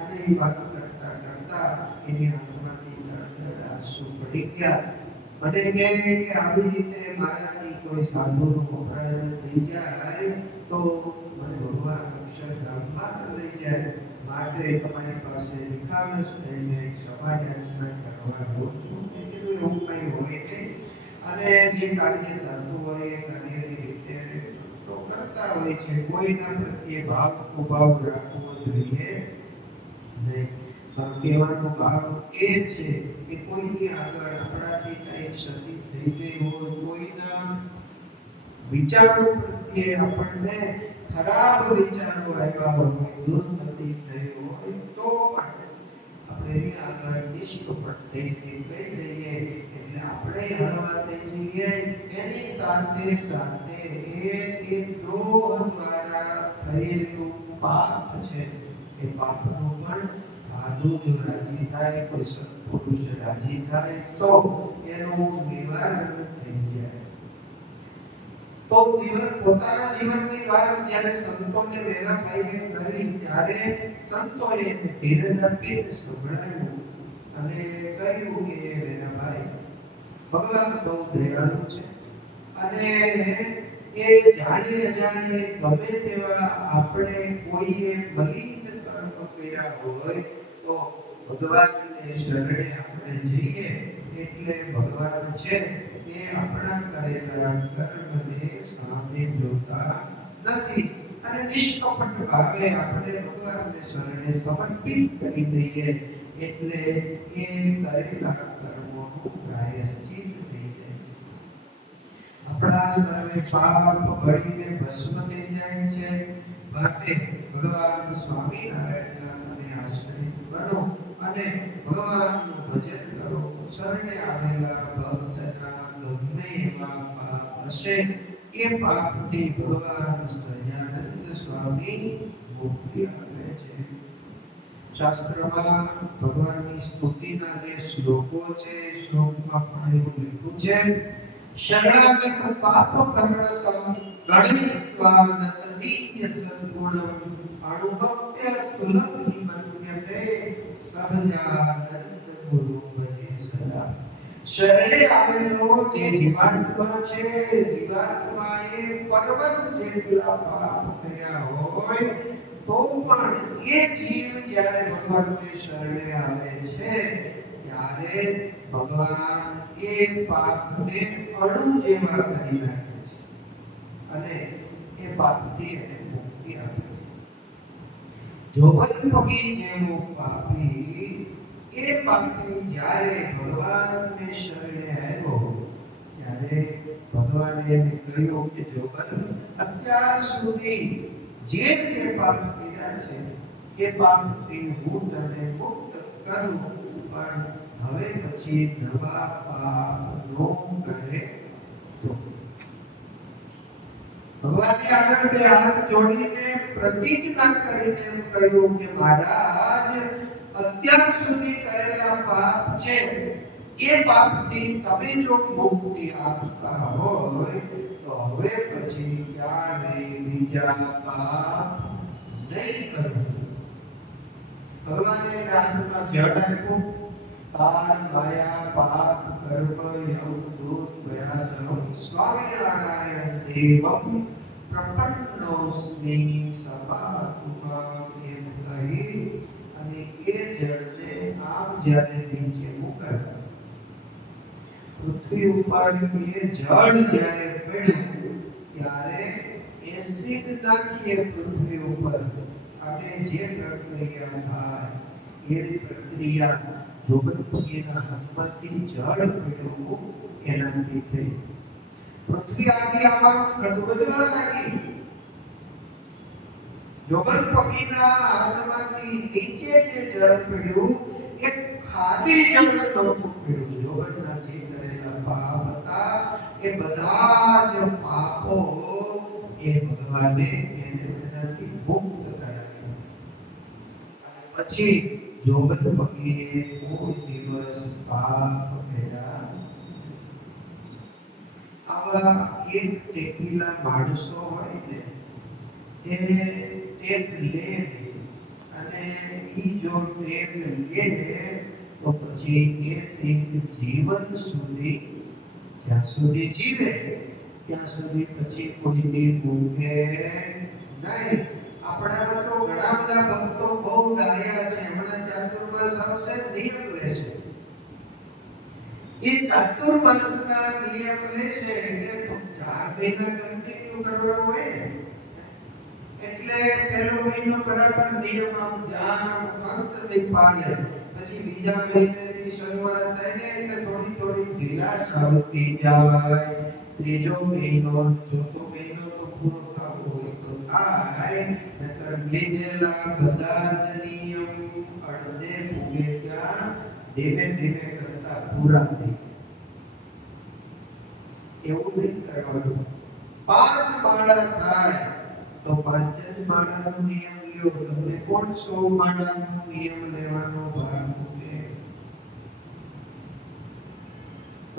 અને એ વાત કરતા કરતા એની આંખમાંથી તરત આંસુ પડી ગયા. મને કહે કે આવી રીતે મારાથી કોઈ સાધુનું અપરાધ થઈ જાય તો મને ભગવાન અક્ષરધામમાં લઈ જાય. માટે તમારી પાસે નિખાલસ થઈને ક્ષમા યાચના કરવા આવું છું. મેં કીધું એવું કંઈ હોય નહીં, અને જે કાર્ય થતું હોય એ કાર્યની રીતે સંતો કરતા હોય છે. કોઈના પ્રત્યે ભાવ ઉભાવ રાખવો જોઈએ નહીં. મારો કહેવાનો ભાવ એ છે કે કોઈની આગળ આપણાથી કંઈ ક્ષતિ થઈ ગઈ હોય, કોઈના વિચારો પ્રત્યે આપણને ખરાબ વિચારો આવ્યા હોય, દુર્ગતિ થઈ હોય તો પણ આપણે એની આગળ નિષ્કપટ થઈને કહી દઈએ એટલે આપણે હળવા થઈ જઈએ. એની સાથે સાથે એ દ્રોહ દ્વારા થયેલું પાપ છે, એ પાપનું પણ સાધુ જો રાજી થાય, કોઈ સત્પુરુષ રાજી થાય તો એનું નિવારણ થઈ જાય. તો પોતાના જીવનની વાત જ્યારે સંતોને વેરાભાઈએ કરી ત્યારે સંતોએ ધીરજ આપીને સંભળાવ્યું અને કહ્યું કે વેરાભાઈ, ભગવાન બહુ દયાળુ છે અને એ જાણીએ અજાણીએ ગમે તેવા આપણે કોઈએ મલિન કર્મ કર્યા હોય તો ભગવાનને શરણે આપણે જઈએ એટલે ભગવાન છે એ આપણા કરેલા કર્મને સામે જોતા નથી અને નિષ્કપટ ભાવે આપણે ભગવાનને શરણે સમર્પિત કરી દઈએ એટલે એ કરેલા કર્મોનું પ્રાયશ્ચિત થઈ જાય છે. આપણા સર્વે પાપ બળીને ભસ્મ થઈ જાય છે. માટે ભગવાન સ્વામિનારાયણના તમે આશ્રિત બનો અને ભગવાનનું ભજન કરો. શરણે આવેલા ભક્તના ગમે એવા પાપ હશે એ પાપથી ભગવાન સહજાનંદ સ્વામી મુક્તિ આપે છે. શાસ્ત્રમાં ભગવાનની સ્તુતિના જે શ્લોકો છે, શ્લોકમાં પણ એવું લખ્યું છે, શરણાગત પાપ કર્ણતમ ગણયિત્વા નતદીય સદ્ગુણમ અનુભવ્ય તુલમ હિ મન્યતે સહજાનંદ ગુરુ ભજે સદા. શરણે આવેલો જે જીવાત્મા છે, જીવાત્માએ પર્વત જેટલા પાપ કર્યા હોય તો પણ એ જીવ જ્યારે ભગવાનને શરણે આવે છે ત્યારે ભગવાન એ પાપને અણુ જેવા કરી નાખે છે અને એ પાપથી એને મુક્તિ આપે છે. જોબનપગી જેવો પાપી, એ પાપી જ્યારે ભગવાનને શરણે આવ્યો ત્યારે ભગવાને એને કહ્યું કે જોબન, અત્યાર સુધી જે પાપ કર્યા છે એ પાપથી હું તને મુક્ત કરું, પણ હવે પછી નવા પાપ નો કરે તો. ભગવાનની આગળ બે હાથ જોડીને પ્રતિજ્ઞા કરીને એમ કહ્યું કે મહારાજ, અત્યાર સુધી કરેલા પાપ છે એ પાપથી તમે જો મુક્તિ આપતા હોય તો હવે પછી ક્યારે બીજા પાપ નહીં કરવું. ભગવાને હાથમાં જળ આપ્યું. કાળ માયા પાપ કર્મ યમ દૂત ભયાધમ સ્વામિનારાયણ દેવમ પ્રપન્નોસ્મિ સપાતુમામ એમ કહી અને એ જળને આમ જ્યારે નીચે મૂકાય, પૃથ્વી ઉપર એ જળ જ્યારે પડ્યું ત્યારે એસિડ નાખીએ પૃથ્વી ઉપર અને જે પ્રક્રિયા થાય એવી પ્રક્રિયા જોગણપતિના હાથમાંથી જળ પડ્યું એનાથી થઈ. પૃથ્વી આખી આમાં ગદગદવા લાગી. જોગણપતિના હાથમાંથી નીચે જે જળ પડ્યું એ ખાલી જળ નહોતું પડ્યું. જોગણના જે કરેલા પાપ હતા એ બધા જ પાપો એ ભગવાને એને એનાથી મુક્ત કરાવ્યું. પછી જોગણપતિએ કોઈ દિવસ પાપ કર્યા. આવા એક ટેકીલા માણસો હોય ને એ ટેક લે અને ઈ જો ટેક લે તો પછી એ ટેક જીવન સુધી જ્યાં સુધી જીવે ત્યાં સુધી પછી કોઈ દી ભૂખે નહીં. આપણામાં તો ઘણા બધા ભક્તો બહુ ડાયા છે. હમણાં ચાતુર્માસ આવશે, નિયમ લેશે. એ ચાતુર્માસના નિયમ લેશે એટલે તો 4 મહિના કન્ટિન્યુ કરવાનું હોય ને. એટલે પહેલો મહિનો બરાબર નિયમ આમ ધ્યાન આમ અંતથી પાડે. પછી બીજા મહિનેથી શરૂઆત થાય ને એટલે થોડી થોડી ઢીલાશ આવતી જાય. ત્રીજો મહિનો, ચોથો મહિનો તો પૂરો થવો હોય તો થાય. નકર લીધેલા બધા જ નિયમ અડધે પૂગે ત્યાં ધીમે ધીમે કરતા પૂરા થઈ. એવું નહીં કરવાનું. 5 માળા થાય તો 5 જ માળાનો નિયમ લ્યો. તમને કોણ 100 માળાનો નિયમ લેવાનો ભાર મૂકે?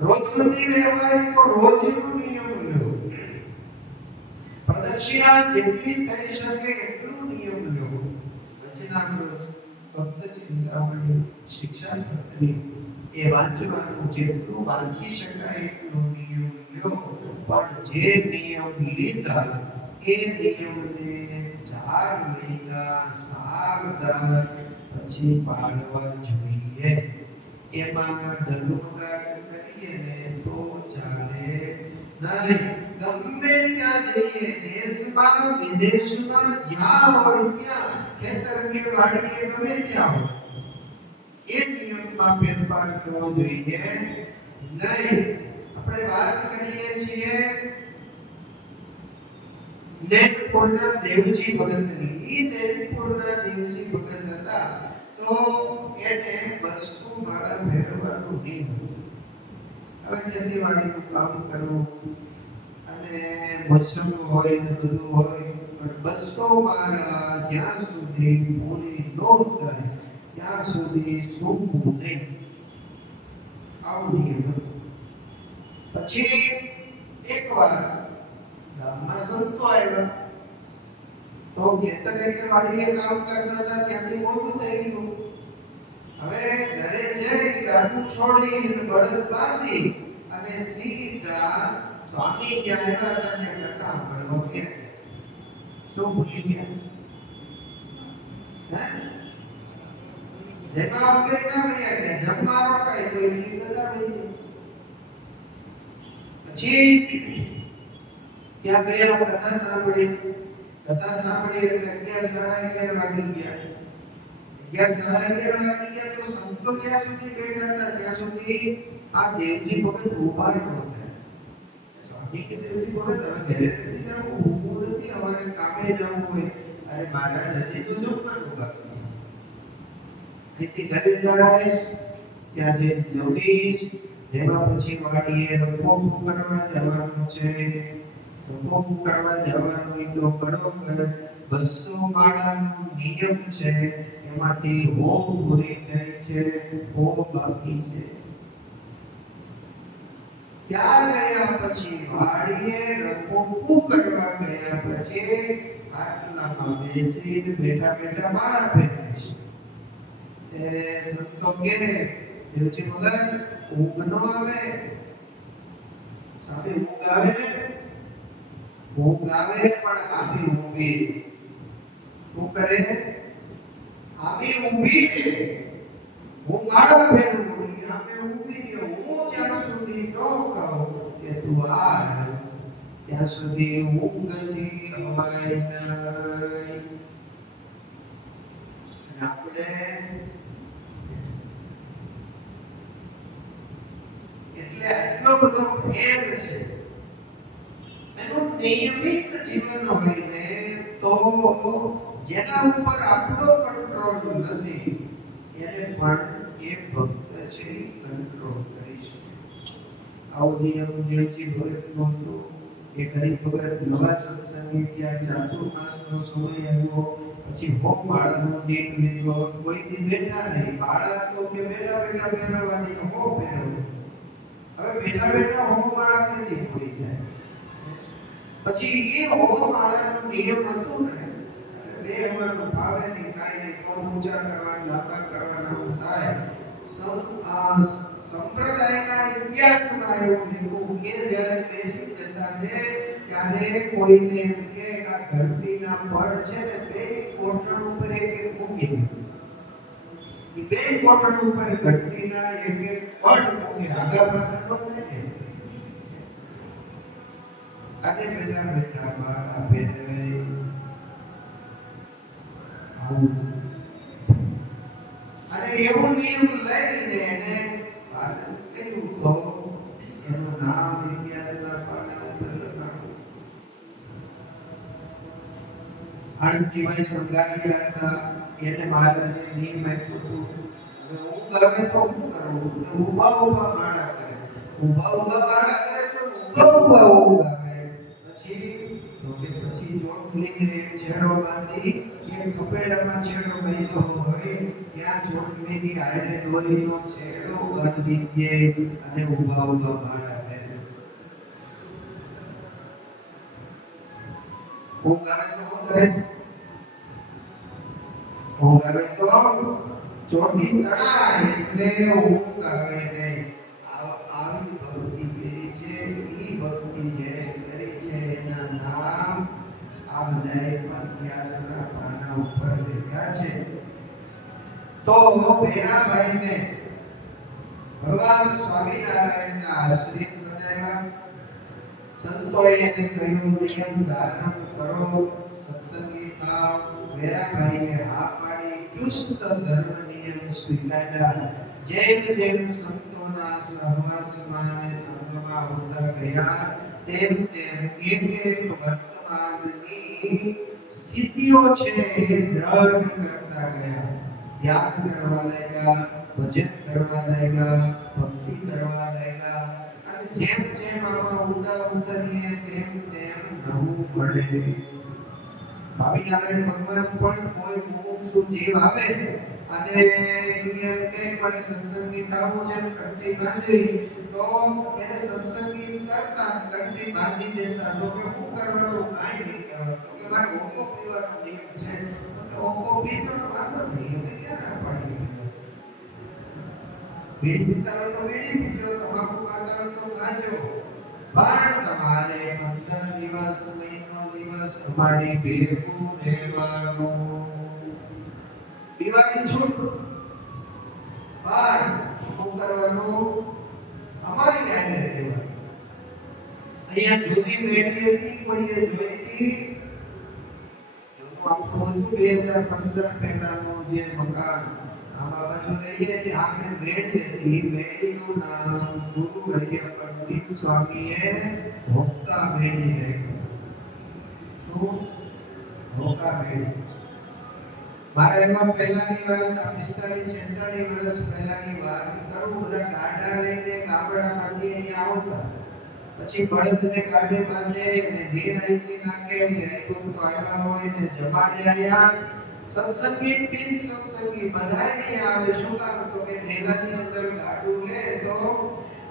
રોજ મંદિરે આવાય તો રોજનો નિયમ લ્યો. પ્રદક્ષિણા જેટલી થઈ શકે એટલું નિયમ લ્યો. વચનામૃત, ભક્ત ચિંતામણી, શિક્ષાપત્રી એ વાંચવાનું જેટલું વાંચી શકાય એટલું નિયમ લ્યો. પણ જે નિયમ લીધા એ નિયમને 4 મહિના સારદાર પછી પાળવા જોઈએ. એમાં ડગમગાટ કરીએ ને તો ચાલે નહીં. ગમે ત્યાં જઈએ, દેશમાં વિદેશમાં જ્યાં હોય ત્યાં, ખેતર કે વાડીએ ગમે ત્યાં હોય, એ નિયમમાં ફેરફાર થવો જોઈએ નહીં. આપણે વાત કરીએ છીએ નેનપુરના દેવજી ભગતની. ઈ નેનપુરના દેવજી ભગત હતા તો એને 200 માળા ફેરવવાનું નિયમ હતો. હવે ખેતીવાડીનું કામ કરવું અને મશરૂમ હોય ને બધું હોય, પણ 200 માળા જ્યાં સુધી પૂરી ન થાય ત્યાં સુધી સૂકવું નહીં. આવું નિયમ. પછી એકવાર ગામમાં સંતો આવ્યા તો ખેતર એટલે વાડીએ કામ કરતા હતા, ત્યાંથી મોડું થઈ ગયું. હવે ઘરે જઈ ગાડું છોડી બળદ બાંધી અને સીધા સ્વામી જ્યાં આવ્યા હતા ને કથા સાંભળવા ગયા. શું ભૂલી ગયા? જેમાં વગર ના મળ્યા ગયા. જમવા રોકાય તો એટલી કથા થઈ ગઈ. પછી ત્યાં ગયા, કથા સાંભળી એટલે 11:11 વાગી ગયા. 11:11 વાગી ગયા તો સંતો ત્યાં સુધી બેઠા હતા ત્યાં સુધી આ દેવજી ભગત ઊભા નહોતા. સ્વામી કે દેવજી ભગત હવે ઘરે નથી જવું, ઊભું નથી, અમારે કામે જવું હોય. અરે મહારાજ હજી તો જમવાનું બાકી. અહીંથી ઘરે જાય ત્યાં જે જમીશ, જેમાં પછી વાડીએ રખોપું કરવા જવાનું છે. રખોપું કરવા જવાનું હોય તો બરોબર 200 માળાનો નિયમ છે, એમાંથી હો પૂરી થઈ છે, હો બાકી છે. ત્યાં ગયા પછી વાડીએ રખોપું કરવા ગયા પછી આટલામાં બેસીને બેઠા બેઠા માળા ફેરવે છે. સંતો કે દેવજી ભગત ઊંઘ નો આવે, આપે ઊંઘ આવે ને, ઊંઘ આવે પણ આપે ઊંઘી શું કરે, આપે ઊંઘી ને હું માળા ફેરવું આપે ઊંઘી રહ્યો. હું જ્યાં સુધી ન કહું કે તું આ ત્યાં સુધી ઊંઘથી અવાય નહીં. આપણે એટલે આટલો બધો ફેર છે. એનું નિયમિત જીવન હોય ને તો જેના ઉપર આપણો કંટ્રોલ નથી એને પણ એ ભક્ત છે કંટ્રોલ કરી શકે. આવો નિયમ દેવજી ભગત નો હતો. એ ગરીબ ભગત નવા સત્સંગી ત્યાં ચાતુર્માસનો સમય આવ્યો પછી હોમ માળાનો નિયમ લીધો. કોઈથી બેઠા નહીં, માળા તો કે બેઠા બેઠા ફેરવવાની, હો ફેરવવાની. હવે બેઠા બેઠા હોમ માળા કેદી પૂરી થાય? પછી એ હોમ માળાનો નિયમ હતો ને બે હવાનું ફાવે નહીં, કાંઈ નહીં, તો ઊંચા કરવાના લાંબા કરવાના થાય. સંપ્રદાયના ઇતિહાસમાં એવું લખ્યું કે જ્યારે બેસી જતા ને ત્યારે કોઈને એમ કે આ ઘંટીના પડ છે ને બે કોટણ ઉપર એક એક મૂકી દે. એ બે કોટણ ઉપર ઘંટીના એક એક પડ મૂકી, આગા પાછળ ન થાય ને. અને બેઠા બેઠા માળા ફેરવે આવું. અને એવો નિયમ લઈને એને પાલન કર્યું તો એનું નામ ઇતિહાસના પાના ઉપર લખાણું. આણંદજીભાઈ સંઘાણીયા હતા, એને મહારાજે નિયમ આપ્યો હતો હવે ઊંઘ આવે તો શું કરવું? તો ઊભા ઊભા માળા કરે, ઊભા ઊભા માળા કરે તો ઊભા ઊભા ઊંઘ આવે. પછી ચોટલીને છેડો બાંધી એક કપેડામાં છેડો બાંધ્યો હોય ત્યાં ચોટલીની હારે દોરીનો છેડો બાંધી દે અને ઊભા ઊભા માળા ફેરવે. ઊંઘ આવે તો શું કરે? ઊંઘ આવે તો ચોટી તણાય એટલે ઊંઘ આવે નહીં. આવી ભક્તિ કરી છે, ઈ ભક્તિ જેને કરી છે એના નામ આ બધા ઇતિહાસના પાના ઉપર લખ્યા છે. તો ભેરાભાઈને ભગવાન સ્વામિનારાયણના આશ્રિત બનાવ્યા. સંતોએ એને કહ્યું નિયમ ધારણ કરો, સત્સંગી થાઓ. ભેરાભાઈએ હા પાડી, ચુસ્ત ધર્મ નિયમ સ્વીકાર્યા. જેમ જેમ સંતોના સહવાસમાં અને સંગમાં હોતા ગયા તેમ તેમ એક એક વર્તમાનની સ્થિતિઓ છે એ દ્રઢ કરતા ગયા. ધ્યાન કરવા લાગ્યા, ભજન કરવા લાગ્યા, ભક્તિ કરવા લાગ્યા. અને જેમ જેમ આમાં ઊંડા ઉતરીએ તેમ તેમ નવું મળે. સ્વામિનારાયણ ભગવાન પણ કોઈ મુમુક્ષુ જીવ આવે અને એમ કે મને સત્સંગી થવું છે, કંઠી બાંધવી, તો એને સત્સંગી કરતા કંઠી બાંધી દેતા. તો કે શું કરવાનું? કાંઈ નહીં કરવાનું. તો કે મારે ઓકો પીવાનો નિયમ છે. તો કે ઓકો પીતો વાંધો નહીં, અમે ક્યાં ના પાડીએ. બીડી પીતા હોય તો બીડી પીજો, તમાકુ ખાતા હોય તો ખાજો, પણ તમારે 15 દિવસ મહિનો દિવસ તમારી ભેગું રહેવાનું. પીવાની છૂટ, પણ શું કરવાનું? અમારી આઈને રહેવાનું. અહીંયા જૂની પેઢી હતી, કોઈએ જોઈતી જૂનું આખું હતું 2015 પહેલાનું જે મકાન આમાં બાજુ રહીએ જે આમે મેળી હતી, મેળીનું નામ ગુરુવર્ય પંડિત સ્વામીએ ભોક્તા મેળી રાખ્યું. શું? ભોક્તા મેળી. મારા એમાં પહેલાની વાત આ 45-46 વર્ષ પહેલાની વાત કરું. બધા ગાડા લઈને ગામડામાંથી અહીંયા આવતા, પછી બળદને કાઢે બાંધે અને નીણ અહીંથી નાખે, હરિભક્તો તો આવ્યા હોય ને જમાડે અહીંયા. સત્સંગી બિન સત્સંગી બધા અહીંયા આવે. શું કામ? તો કે ડેલાની અંદર ગાડું લે તો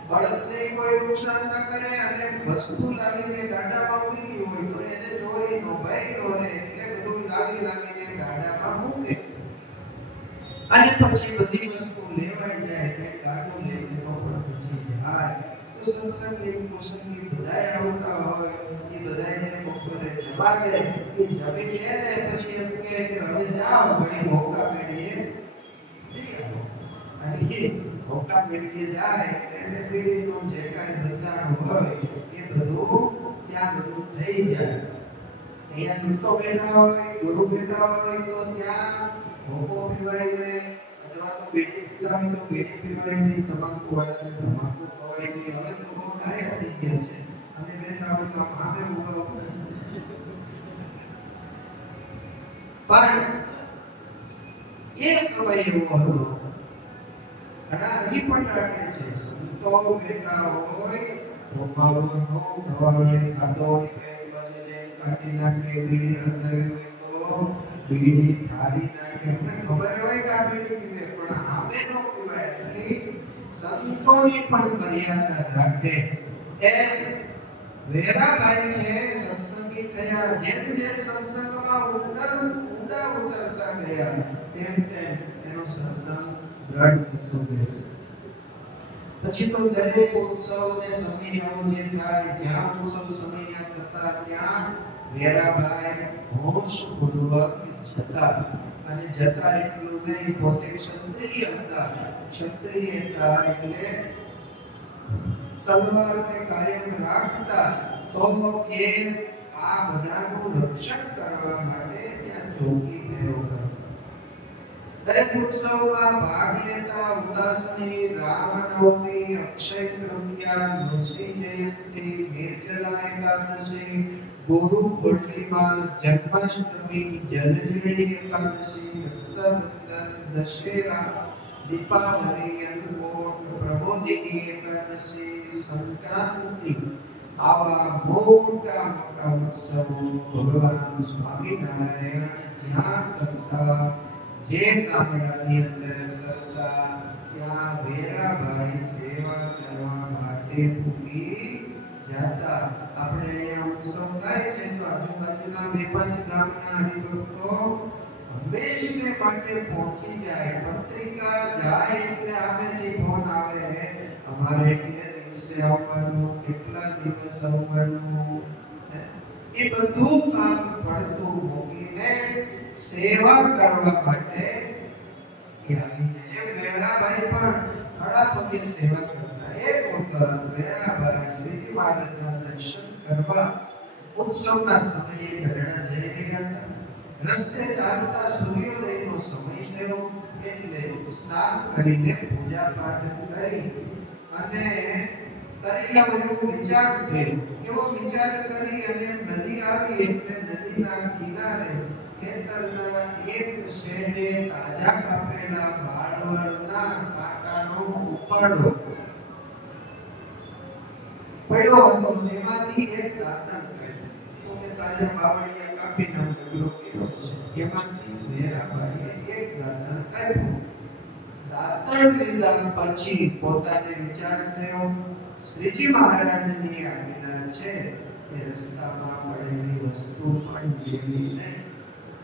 બળદને કોઈ નુકસાન ન કરે, અને વસ્તુ લાવીને ગાડામાં મૂકી હોય તો એને ચોરી નો ભય નો રહે, એટલે બધું લાવીને ગાડામાં મૂકે. અને પછી બધી વસ્તુ લેવાઈ જાય એટલે ગાડું લઈને બપોર પછી જાય. તો સત્સંગી મુસંગી બધાય આવતા હોય, એ બધાને બપોરે જમાડે. એ જમી લે ને પછી એમ કે હવે જાઓ ઘણી મોકા મેળીએ જઈ આવો. અને એ મોકા મેળીએ જાય એટલે પીડીનું જે કાંઈ બંધારણ હોય એ બધું ત્યાં બધું થઈ જાય. અહીંયા સંતો બેઠા હોય, ગુરુ બેઠા હોય તો ત્યાં ભોગો પીવાય નહીં, અથવા તો બીડી પીતા હોય તો બીડી પીવાય નહીં, તમાકુ વાળાને તમાકુ ખવાય નહીં. હવે તો બહુ ડાયા થઈ ગયા છે. અમે બેઠા હોય તો આમે ઉભા પણ એ સમય એવો હતો. ઘણા હજી પણ રાખે છે. સંતો બેઠા હોય, ભોગવવાનો ખવાય, ખાધો હોય તો એક બાજુ જઈને કાઢી નાખે, બીડી હળગાવી હોય તો બીડી ઠારી નાખે. અમને ખબર હોય કે આ બીડી પીવે, પણ આમે ન પીવાય. એટલી સંતોની પણ મર્યાદા રાખે. એમ વેરાભાઈ છે સત્સંગી થયા. જેમ જેમ સત્સંગમાં ઉતરતા ગયા તેમ તેમ એનો સત્સંગ દ્રઢ થતો ગયો. પછી તો દરેક ઉત્સવ ને સમયાઓ જે થાય, જ્યાં ઉત્સવ સમયા થતા ત્યાં વેરાભાઈ હોશપૂર્વક જતા. અને જતા એટલું નહીં, પોતે ક્ષત્રિય હતા. ક્ષત્રિય હતા એટલે તલવારને કાયમ રાખતા. તો એ આ બધાનું રક્ષણ કરવા માટે ત્યાં ચોકી પહેરો કરતા. દરેક ઉત્સવમાં ભાગ લેતા. ઉદાસની, રામનવમી, અક્ષય તૃતીયા, નૃસિંહ જયંતિ, નિર્જલા એકાદશી, ગુરુ પૂર્ણિમા, જન્માષ્ટમી, જલજીરણી એકાદશી, રક્ષાબંધન, દશેરા, દીપાવલી, અન્નકૂટ, પ્રબોધિની એકાદશી, સંક્રાંતિ, આવા મોટા મોટા ઉત્સવો ભગવાન સ્વામિનારાયણ જ્યાં કરતા, જે ગામડાની અંદર કરતા, ત્યાં વેરાભાઈ સેવા કરવા માટે પૂગી જતા. આપણે અહીંયા ઉત્સવ થાય છે તો આજુબાજુના 2-5 ગામના હરિભક્તો હંમેશને માટે પહોંચી જાય. પત્રિકા જાય એટલે આમેથી ફોન આવે, અમારે કે દિવસે આવવાનું, કેટલા દિવસ આવવાનું. એ બધું કામ પડતું મૂકીને સેવા કરવા માટે આવીને વેરાભાઈ પણ ખડા પગે સેવા કરતા. એક વખત વેરાભાઈ શ્રીજી મહારાજના દર્શન કરવા ઉત્સવના સમયે ગઢડા જઈ રહ્યા હતા. રસ્તે ચાલતા સૂર્યોદયનો સમય થયો એટલે સ્નાન કરીને પૂજા પાઠ કરી અને કરેલા એવો વિચાર થયો. એવો વિચાર કરી અને નદી આવી એટલે નદીના કિનારે ખેતરના એક શેડે તાજા કાપેલા બાળવડના કાંટાનો ઉપાડો પડ્યો હતો. તેમાંથી એક દાંતણ કાઢ્યું. તો કે તાજા બાવળિયા કાપીને ડગલો કર્યો છે. એમાંથી વેરાભાઈએ એક દાંતણ કાપ્યું. દાંતણ લીધા પછી પોતાને વિચાર થયો, શ્રીજી મહારાજની આજ્ઞા છે કે રસ્તામાં પડેલી વસ્તુ પણ લેવી નહીં.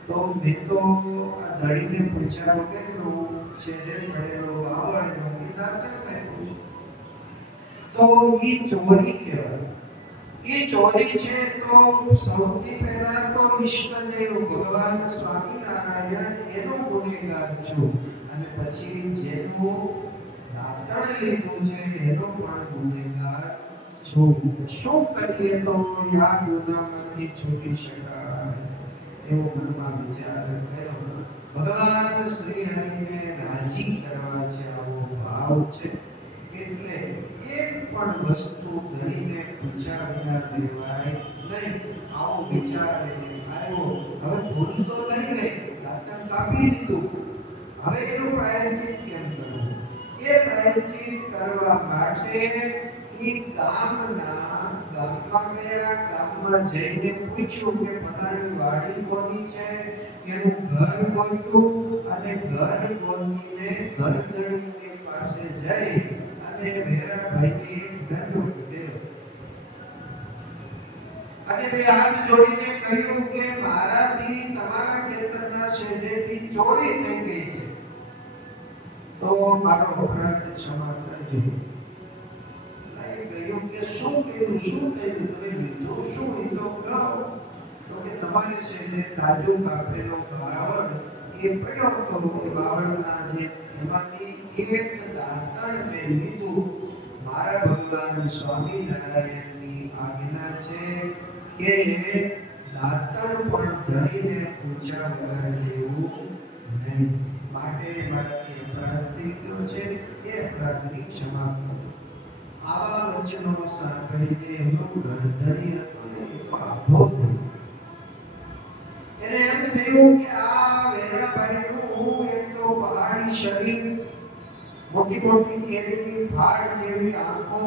તો મેં તો આ દળીને પૂછ્યા વગરનો છેડે પડેલો બાવળનો દાંતણ કાપ્યું છે. તો એ ચોરી કહેવાય. એ ચોરી છે તો સૌથી પહેલા તો ઈષ્ટદેવ ભગવાન સ્વામિનારાયણ એનો ગુનેગાર છું, અને પછી જેનું દાંતણ લીધું છે એનો પણ ગુનેગાર છું. શું કરીએ તો આ ગુનામાંથી છૂટી શકાય એવો મનમાં વિચાર કર્યો. ભગવાન શ્રી હરિને રાજી કરવા છે આવો ભાવ છે એટલે એક પણ વસ્તુ ધણીને પૂછ્યા વિના લેવાય નહીં. આવો વિચાર એને આવ્યો. હવે ભૂલ તો થઈ ગઈ, દાંતણ કાપી લીધું, હવે એનું પ્રાયશ્ચિત કેમ કરવું? એ પ્રાયશ્ચિત કરવા માટે એ ગામમાં ગયા, ગામમાં જઈને પૂછ્યું કે ફલાણી વાડી કોની છે, એનું ઘર ગોત્યું અને ઘર ગોતીને ઘરધણીની પાસે જઈ અને વેરાભાઈએ એક દંડો કર્યો અને બે હાથ જોડીને કહ્યું કે મારાથી તમારા ખેતરના શેઢેથી ચોરી થઈ ગઈ છે, તો મારો અપરાધ ક્ષમા કરજો. કહ્યું કે શું કર્યું, તમે લીધું શું? એ તો કહો. તો કે તમારે શેઢે તાજો કાપેલો બાવળ એ પડ્યો તો એ બાવળના જે એમાંથી એક દાંતણ મેં લીધું. મારા ભગવાન સ્વામિનારાયણની આજ્ઞા છે કે દાંતણ પણ ધણીને પૂછ્યા વગર લેવું નહીં, માટે મારાથી અપરાધ થઈ ગયો છે, એ અપરાધની ક્ષમા કરો. આવા વચનો સાંભળીને એનો ઘરધણી હતો ને એ તો આભો થયો. એને એમ થયું કે આ વેરાભાઈનું એક તો પહાડી શરીર, મોટી મોટી કેરીની ફાડ જેવી આંખો,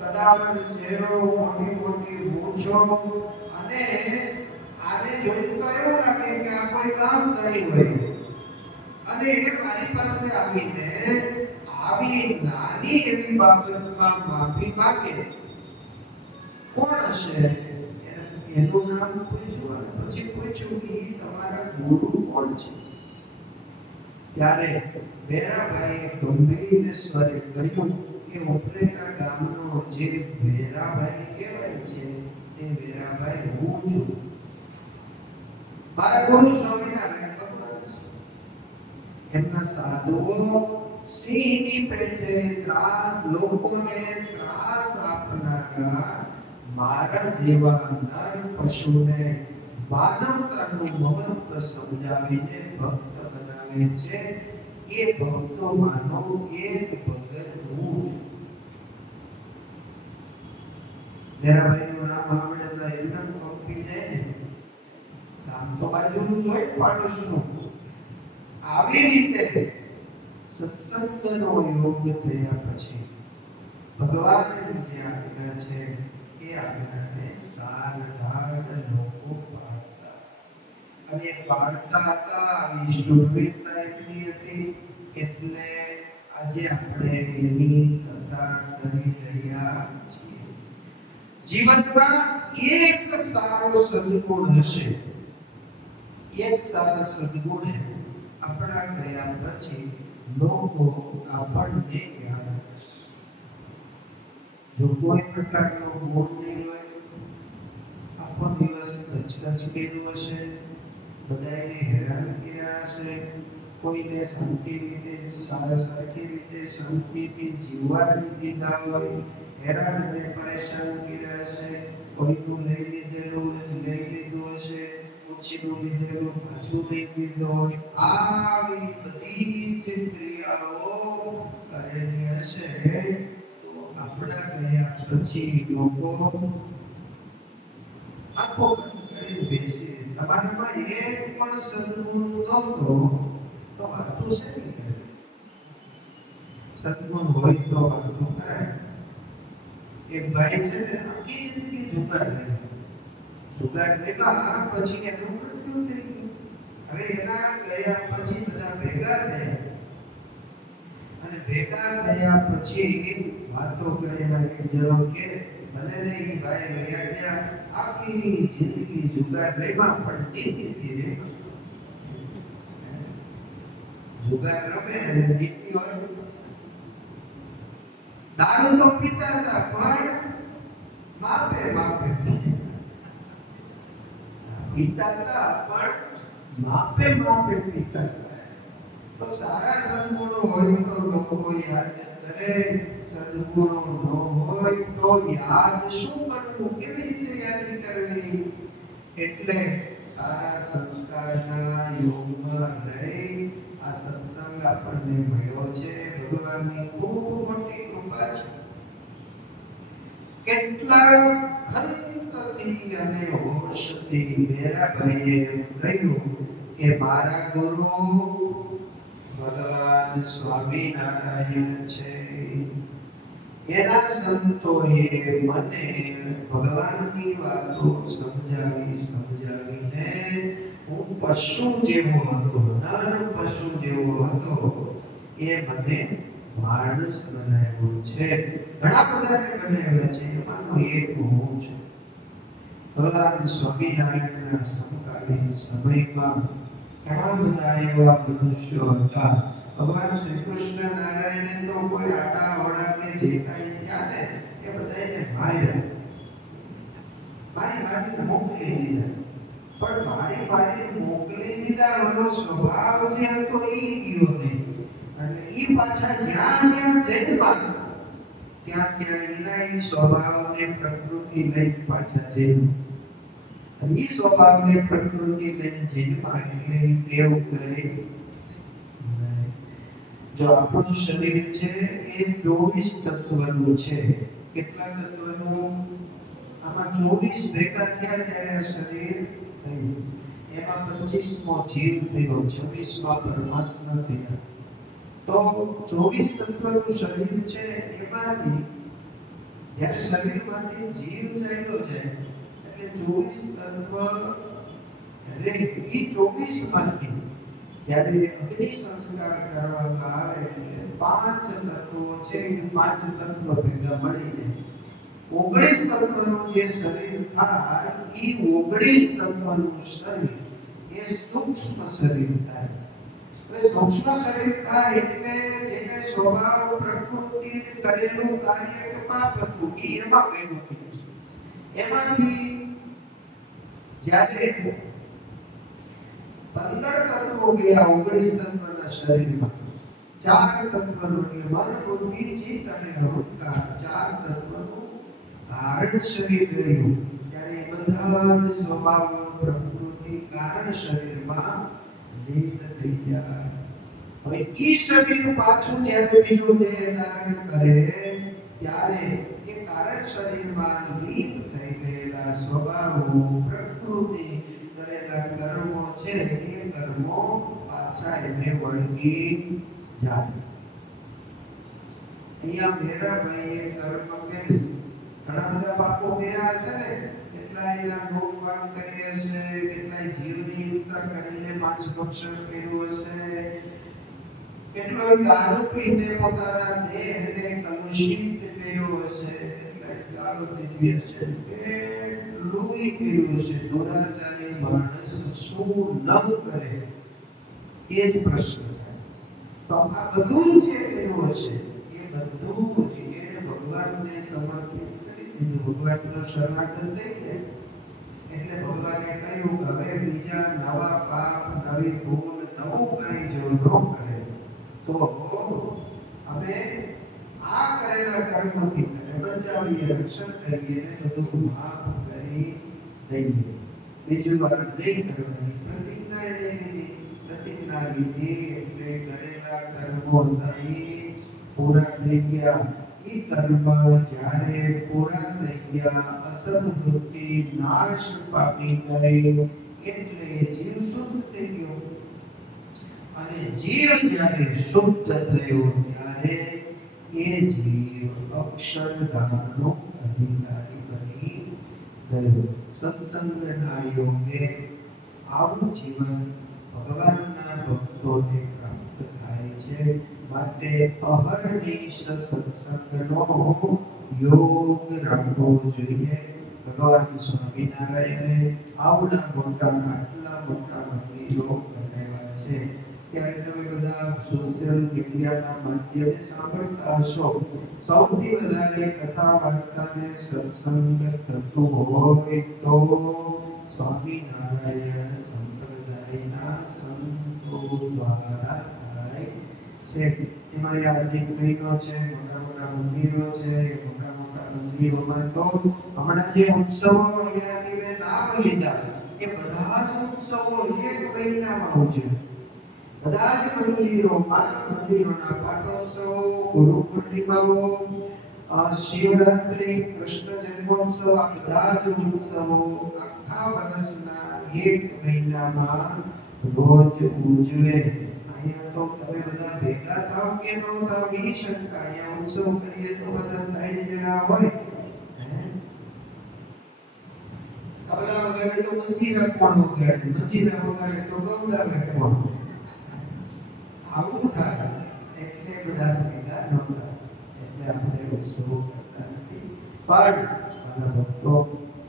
કદાવર ચહેરો, મોટી મોટી મૂછો, અને આને જોઈને તો એવું લાગે કે આ કોઈ કામ કરી હોય, અને એ મારી પાસે આવીને આવી નાની એવી બાબતમાં માફી માંગે. કોણ હશે? એનું નામ પૂછ્યું અને પછી પૂછ્યું કે તમારા ગુરુ કોણ છે? ત્યારે વેરાભાઈએ ગંભીર સ્વરે કહ્યું કે ઉપરેટા ગામનો જે વેરાભાઈ કહેવાય છે તે વેરાભાઈ હું છું. મારા ગુરુ સ્વામિનારાયણ ભગવાન છે. એમના સાધુઓ સિંહની પેટે લોકોને ત્રાસ આપનારા મારા જેવા નર પશુને માનવતાનું મહત્વ સમજાવીને ભક્ત બનાવે છે. એ ભક્તોમાંનો એક ભગત હું છું. વેરાભાઈનું નામ આપણે તો એમને કંપી જાય ને, નામ તો બાજુનું જોઈ પાડોશનું. આવી રીતે સત્સંગનો યોગ થયા પછી ભગવાનની જે આજ્ઞા છે એ આજ્ઞાને સારધાર લોકો પાળતા, અને પાળતા હતા. આવી શુરવીરતા એમની હતી, એટલે આજે આપણે એની કથા કરી રહ્યા છીએ. જીવનમાં એક સારો સદગુણ હશે, એક સારા સદગુણ આપણા ગયા પછી લોકો આપણને યાદ કરશે. જો કોઈ પ્રકારનો ગુણ નહીં હોય, આખો દિવસ કચકચ કર્યું હશે, બધાને હેરાન કર્યા હશે, કોઈને શાંતિ રીતે સરખી રીતે શાંતિથી જીવવા દીધા હોય, હેરાન અને પરેશાન કર્યા હશે, કોઈનું લઈ લીધું હશે, ઓછીનું લીધેલું પાછું લઈ લીધું હોય, આવી બધી જ ક્રિયાઓ કરેલી હશે, તો આપણા ગયા પછી લોકો આંખો બંધ કરીને બેસે. તમારામાં એક પણ સદગુણ નહોતો તો વાતો શેની કરે? સદગુણ હોય તો વાતો કરાય. એક ભાઈ છે ને આખી જિંદગી જુગાર લેવા પછી એનું મૃત્યુ થઈ ગયું. હવે એના ગયા પછી બધા ભેગા થયા, અને ભેગા થયા પછી વાતો કરીને એક જણો કે ભલે ને એ ભાઈ વયા ગયા, આખી જિંદગી જુગાર લેવા પણ નીતિથી રે. જુગાર રમે અને નીતિ હોય. દારૂ તો પીતા હતા પણ માપે પીતા હતા, પણ માપે પીતા હતા. તો સારા સદગુણો હોય તો લોકો યાદ કરે, સદગુણો ન હોય તો યાદ શું કરવું, કેવી રીતે યાદ કરવી? એટલે સારા સંસ્કારના યોગમાં રહી આ સત્સંગ આપણને મળ્યો છે. ભગવાનની ખૂબ મોટી કૃપા છે. કેટલા ખંતથી અને હોશથી વેરાભાઈએ કહ્યું કે મારા ગુરુ ભગવાન સ્વામિનારાયણ છે. એના સંતોએ મને ભગવાનની વાતો સમજાવીને હું પશુ જેવો હતો, નર પશુ જેવો હતો, એ મને માણસ બનાવ્યો છે. ઘણા બધાને બનાવ્યા છે, એમાંનો એક હું છું. ભગવાન સ્વામિનારાયણના સમકાલીન સમયમાં ઘણા બધા એવા મનુષ્યો હતા. ભગવાન શ્રી કૃષ્ણ નારાયણે તો કોઈ આટા વડા કે જે કાંઈ થયા ને એ બધાને મારી મોકલી દીધા. પણ મારી મોકલી દીધા એનો સ્વભાવ જે હતો એ ગયો નહીં. એટલે એ પાછા જ્યાં જન્મા ત્યાં એના એ સ્વભાવને પ્રકૃતિ લઈને પાછા જન્મ. અને એ સ્વભાવને પ્રકૃતિ લઈને જન્મા એટલે કેવ કરે. જો આપણું શરીર છે એ 24 તત્વનું છે. કેટલા તત્વનું? આમાં 24 ભેગા થયા ત્યારે શરીર થયું. એમાં 25મો જીવ થયો, 26માં પરમાત્મા થયા. તો 24 તત્વનું શરીર છે. એમાંથી જ્યારે શરીરમાંથી જીવ ચાલ્યો જાય એટલે 24 તત્વ રે. એ 24 માંથી જ્યારે અગ્નિ સંસ્કાર કરવામાં આવે એટલે 5 તત્વો છે, એ 5 તત્વ ભેગા મળી જાય. 19 તત્વનું જે શરીર થાય એ 19 તત્વનું શરીર એ સૂક્ષ્મ શરીર થાય. હવે સૂક્ષ્મ શરીર થાય એટલે જે કઈ સ્વભાવ પ્રકૃતિ કરેલું કાર્ય કે પાપ હતું એ એમાં ભેગું થયું. એમાંથી જ્યારે 15 તત્વો ગયા 19 તત્વના શરીરમાં, 4 તત્વનું એટલે મન, બુદ્ધિ, ચિત્ત અને અહંકાર 4 તત્વનું કારણ શરીર રહ્યું. ત્યારે બધા જ સ્વભાવ પ્રકૃતિ કારણ શરીરમાં લીન થઈ ગયા. હવે ઈ શરીર પાછું જ્યારે બીજું દેહ ધારણ કરે ત્યારે એ કારણ શરીરમાં લીન થઈ ગયેલા સ્વભાવો પ્રકૃતિ કરેલા કર્મો છે એ કર્મો પાછા એને વળગી જાય. અહીંયા મેરાભાઈએ કર્મ કર્યું, ઘણા બધા પાપો કર્યા હશે ને, કેટલાયના નોટવાન કરી હશે, કેટલાય જીવની હિંસા કરીને માંસ ભક્ષણ કર્યું હશે, કેટલોય દારૂ પીને પોતાના દેહને કલુષિત કર્યો હશે, કેટલાય ગાળો દીધી હશે, કેટલું કર્યું હશે. દુરાચારી માણસ શું ન કરે એ જ પ્રશ્ન થાય. તો આ બધું જે કર્યું હશે એ બધું જ એને ભગવાનને સમર્પિત કરી દીધું. ભગવાનનો શરણાગત થઈ ગયા એટલે ભગવાને કહ્યું કે હવે બીજા નવા પાપ, નવી ભૂલ, નવું કાંઈ જો ન કરે તો અમે આ કરેલા કર્મથી તને બચાવીએ, રક્ષણ કરીએ ને બધું માફ કરી દઈએ. બીજું વાર નહીં કરવાની પ્રતિજ્ઞા એને લીધી. પ્રતિજ્ઞા લીધી એટલે કરેલા કર્મો નહીં પૂરા થઈ ગયા. એ કર્મ જ્યારે પૂરા થઈ ગયા, અસત વૃત્તિ નાશ પામી ગઈ એટલે જીવ શુદ્ધ થઈ ગયો. અને જીવ જ્યારે શુદ્ધ થયો ત્યારે એ જીવ અક્ષરધામનો અધિકારી બની ગયો. સત્સંગના યોગે આવું જીવન ભગવાનના ભક્તોને પ્રાપ્ત થાય છે. માટે અહર્નિશ સત્સંગનો યોગ રાખવો જોઈએ. ભગવાન સ્વામિનારાયણે આટલા મોટા મંદિરો બનાવ્યા છે. ત્યારે તમે બધા સોશિયલ મીડિયાના માધ્યમે સાંભળતા હશો, સૌથી વધારે કથા વાર્તાને સત્સંગ થતું હોય તો સ્વામિનારાયણ સંપ્રદાયના સંતો દ્વારા થાય છે. એમાં આર્થિક મહિનો છે, મોટા મંદિરો છે. મોટા મંદિરોમાં તો હમણાં જે ઉત્સવો અહીંયાથી મેં નામ લીધા એ બધા જ ઉત્સવો એક મહિનામાં ઉજવે. બધા જ મંદિરોના પાટોત્સવો, ગુરુ પૂર્ણિમાઓ, શિવરાત્રી, કૃષ્ણ જન્મોત્સવ, આ બધા જ ઉત્સવો આખા વર્ષના એક મહિનામાં રોજ ઉજવે. અહીંયા તો તમે બધા ભેગા થાવ કે ન થાવ એ શંકા. અહીંયા ઉત્સવ કરીએ તો બધા 3 જણા હોય. તબલા વગાડે તો મંજીરા કોણ વગાડે, મંજીરા વગાડે તો ગૌડાવે કોણ. આવું થાય એટલે બધા ભેગા ન થાય, એટલે આપણે ઉત્સવો કરતા નથી. પણ મારા ભક્તો,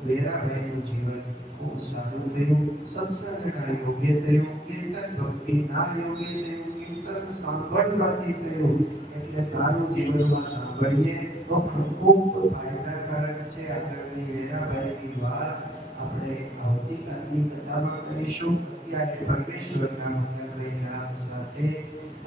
વેરાભાઈનું જીવન ખૂબ સારું થયું, સત્સંગના યોગ્ય થયું, કીર્તન ભક્તિના યોગ્ય થયું, કીર્તન સાંભળવાથી થયું. એટલે સારું જીવનમાં સાંભળીએ તો પણ ખૂબ ફાયદાકારક છે. આગળની વેરાભાઈની વાત આપણે આવતીકાલની કથામાં કરીશું. અત્યારે પરમેશ્વરના મંગલમય નામ સાથે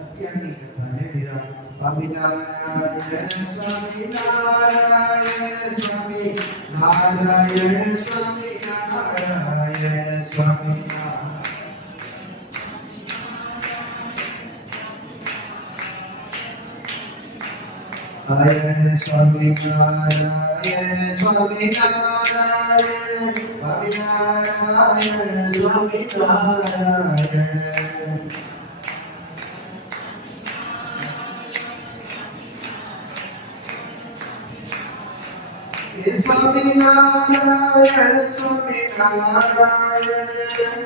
અત્યારની કથાને વિરામ. સ્વામિનારાયણ સ્વામિનારાયણ સ્વામિનારાયણ સ્વામિનારાયણ સ્વામિનારાયણ સ્વામિનારાયણ સ્વામિનારાયણ સ્વામિનારાયણ સ્વામિનારાયણ. સ્વામિનારાયણ સ્વામિનારાયણ.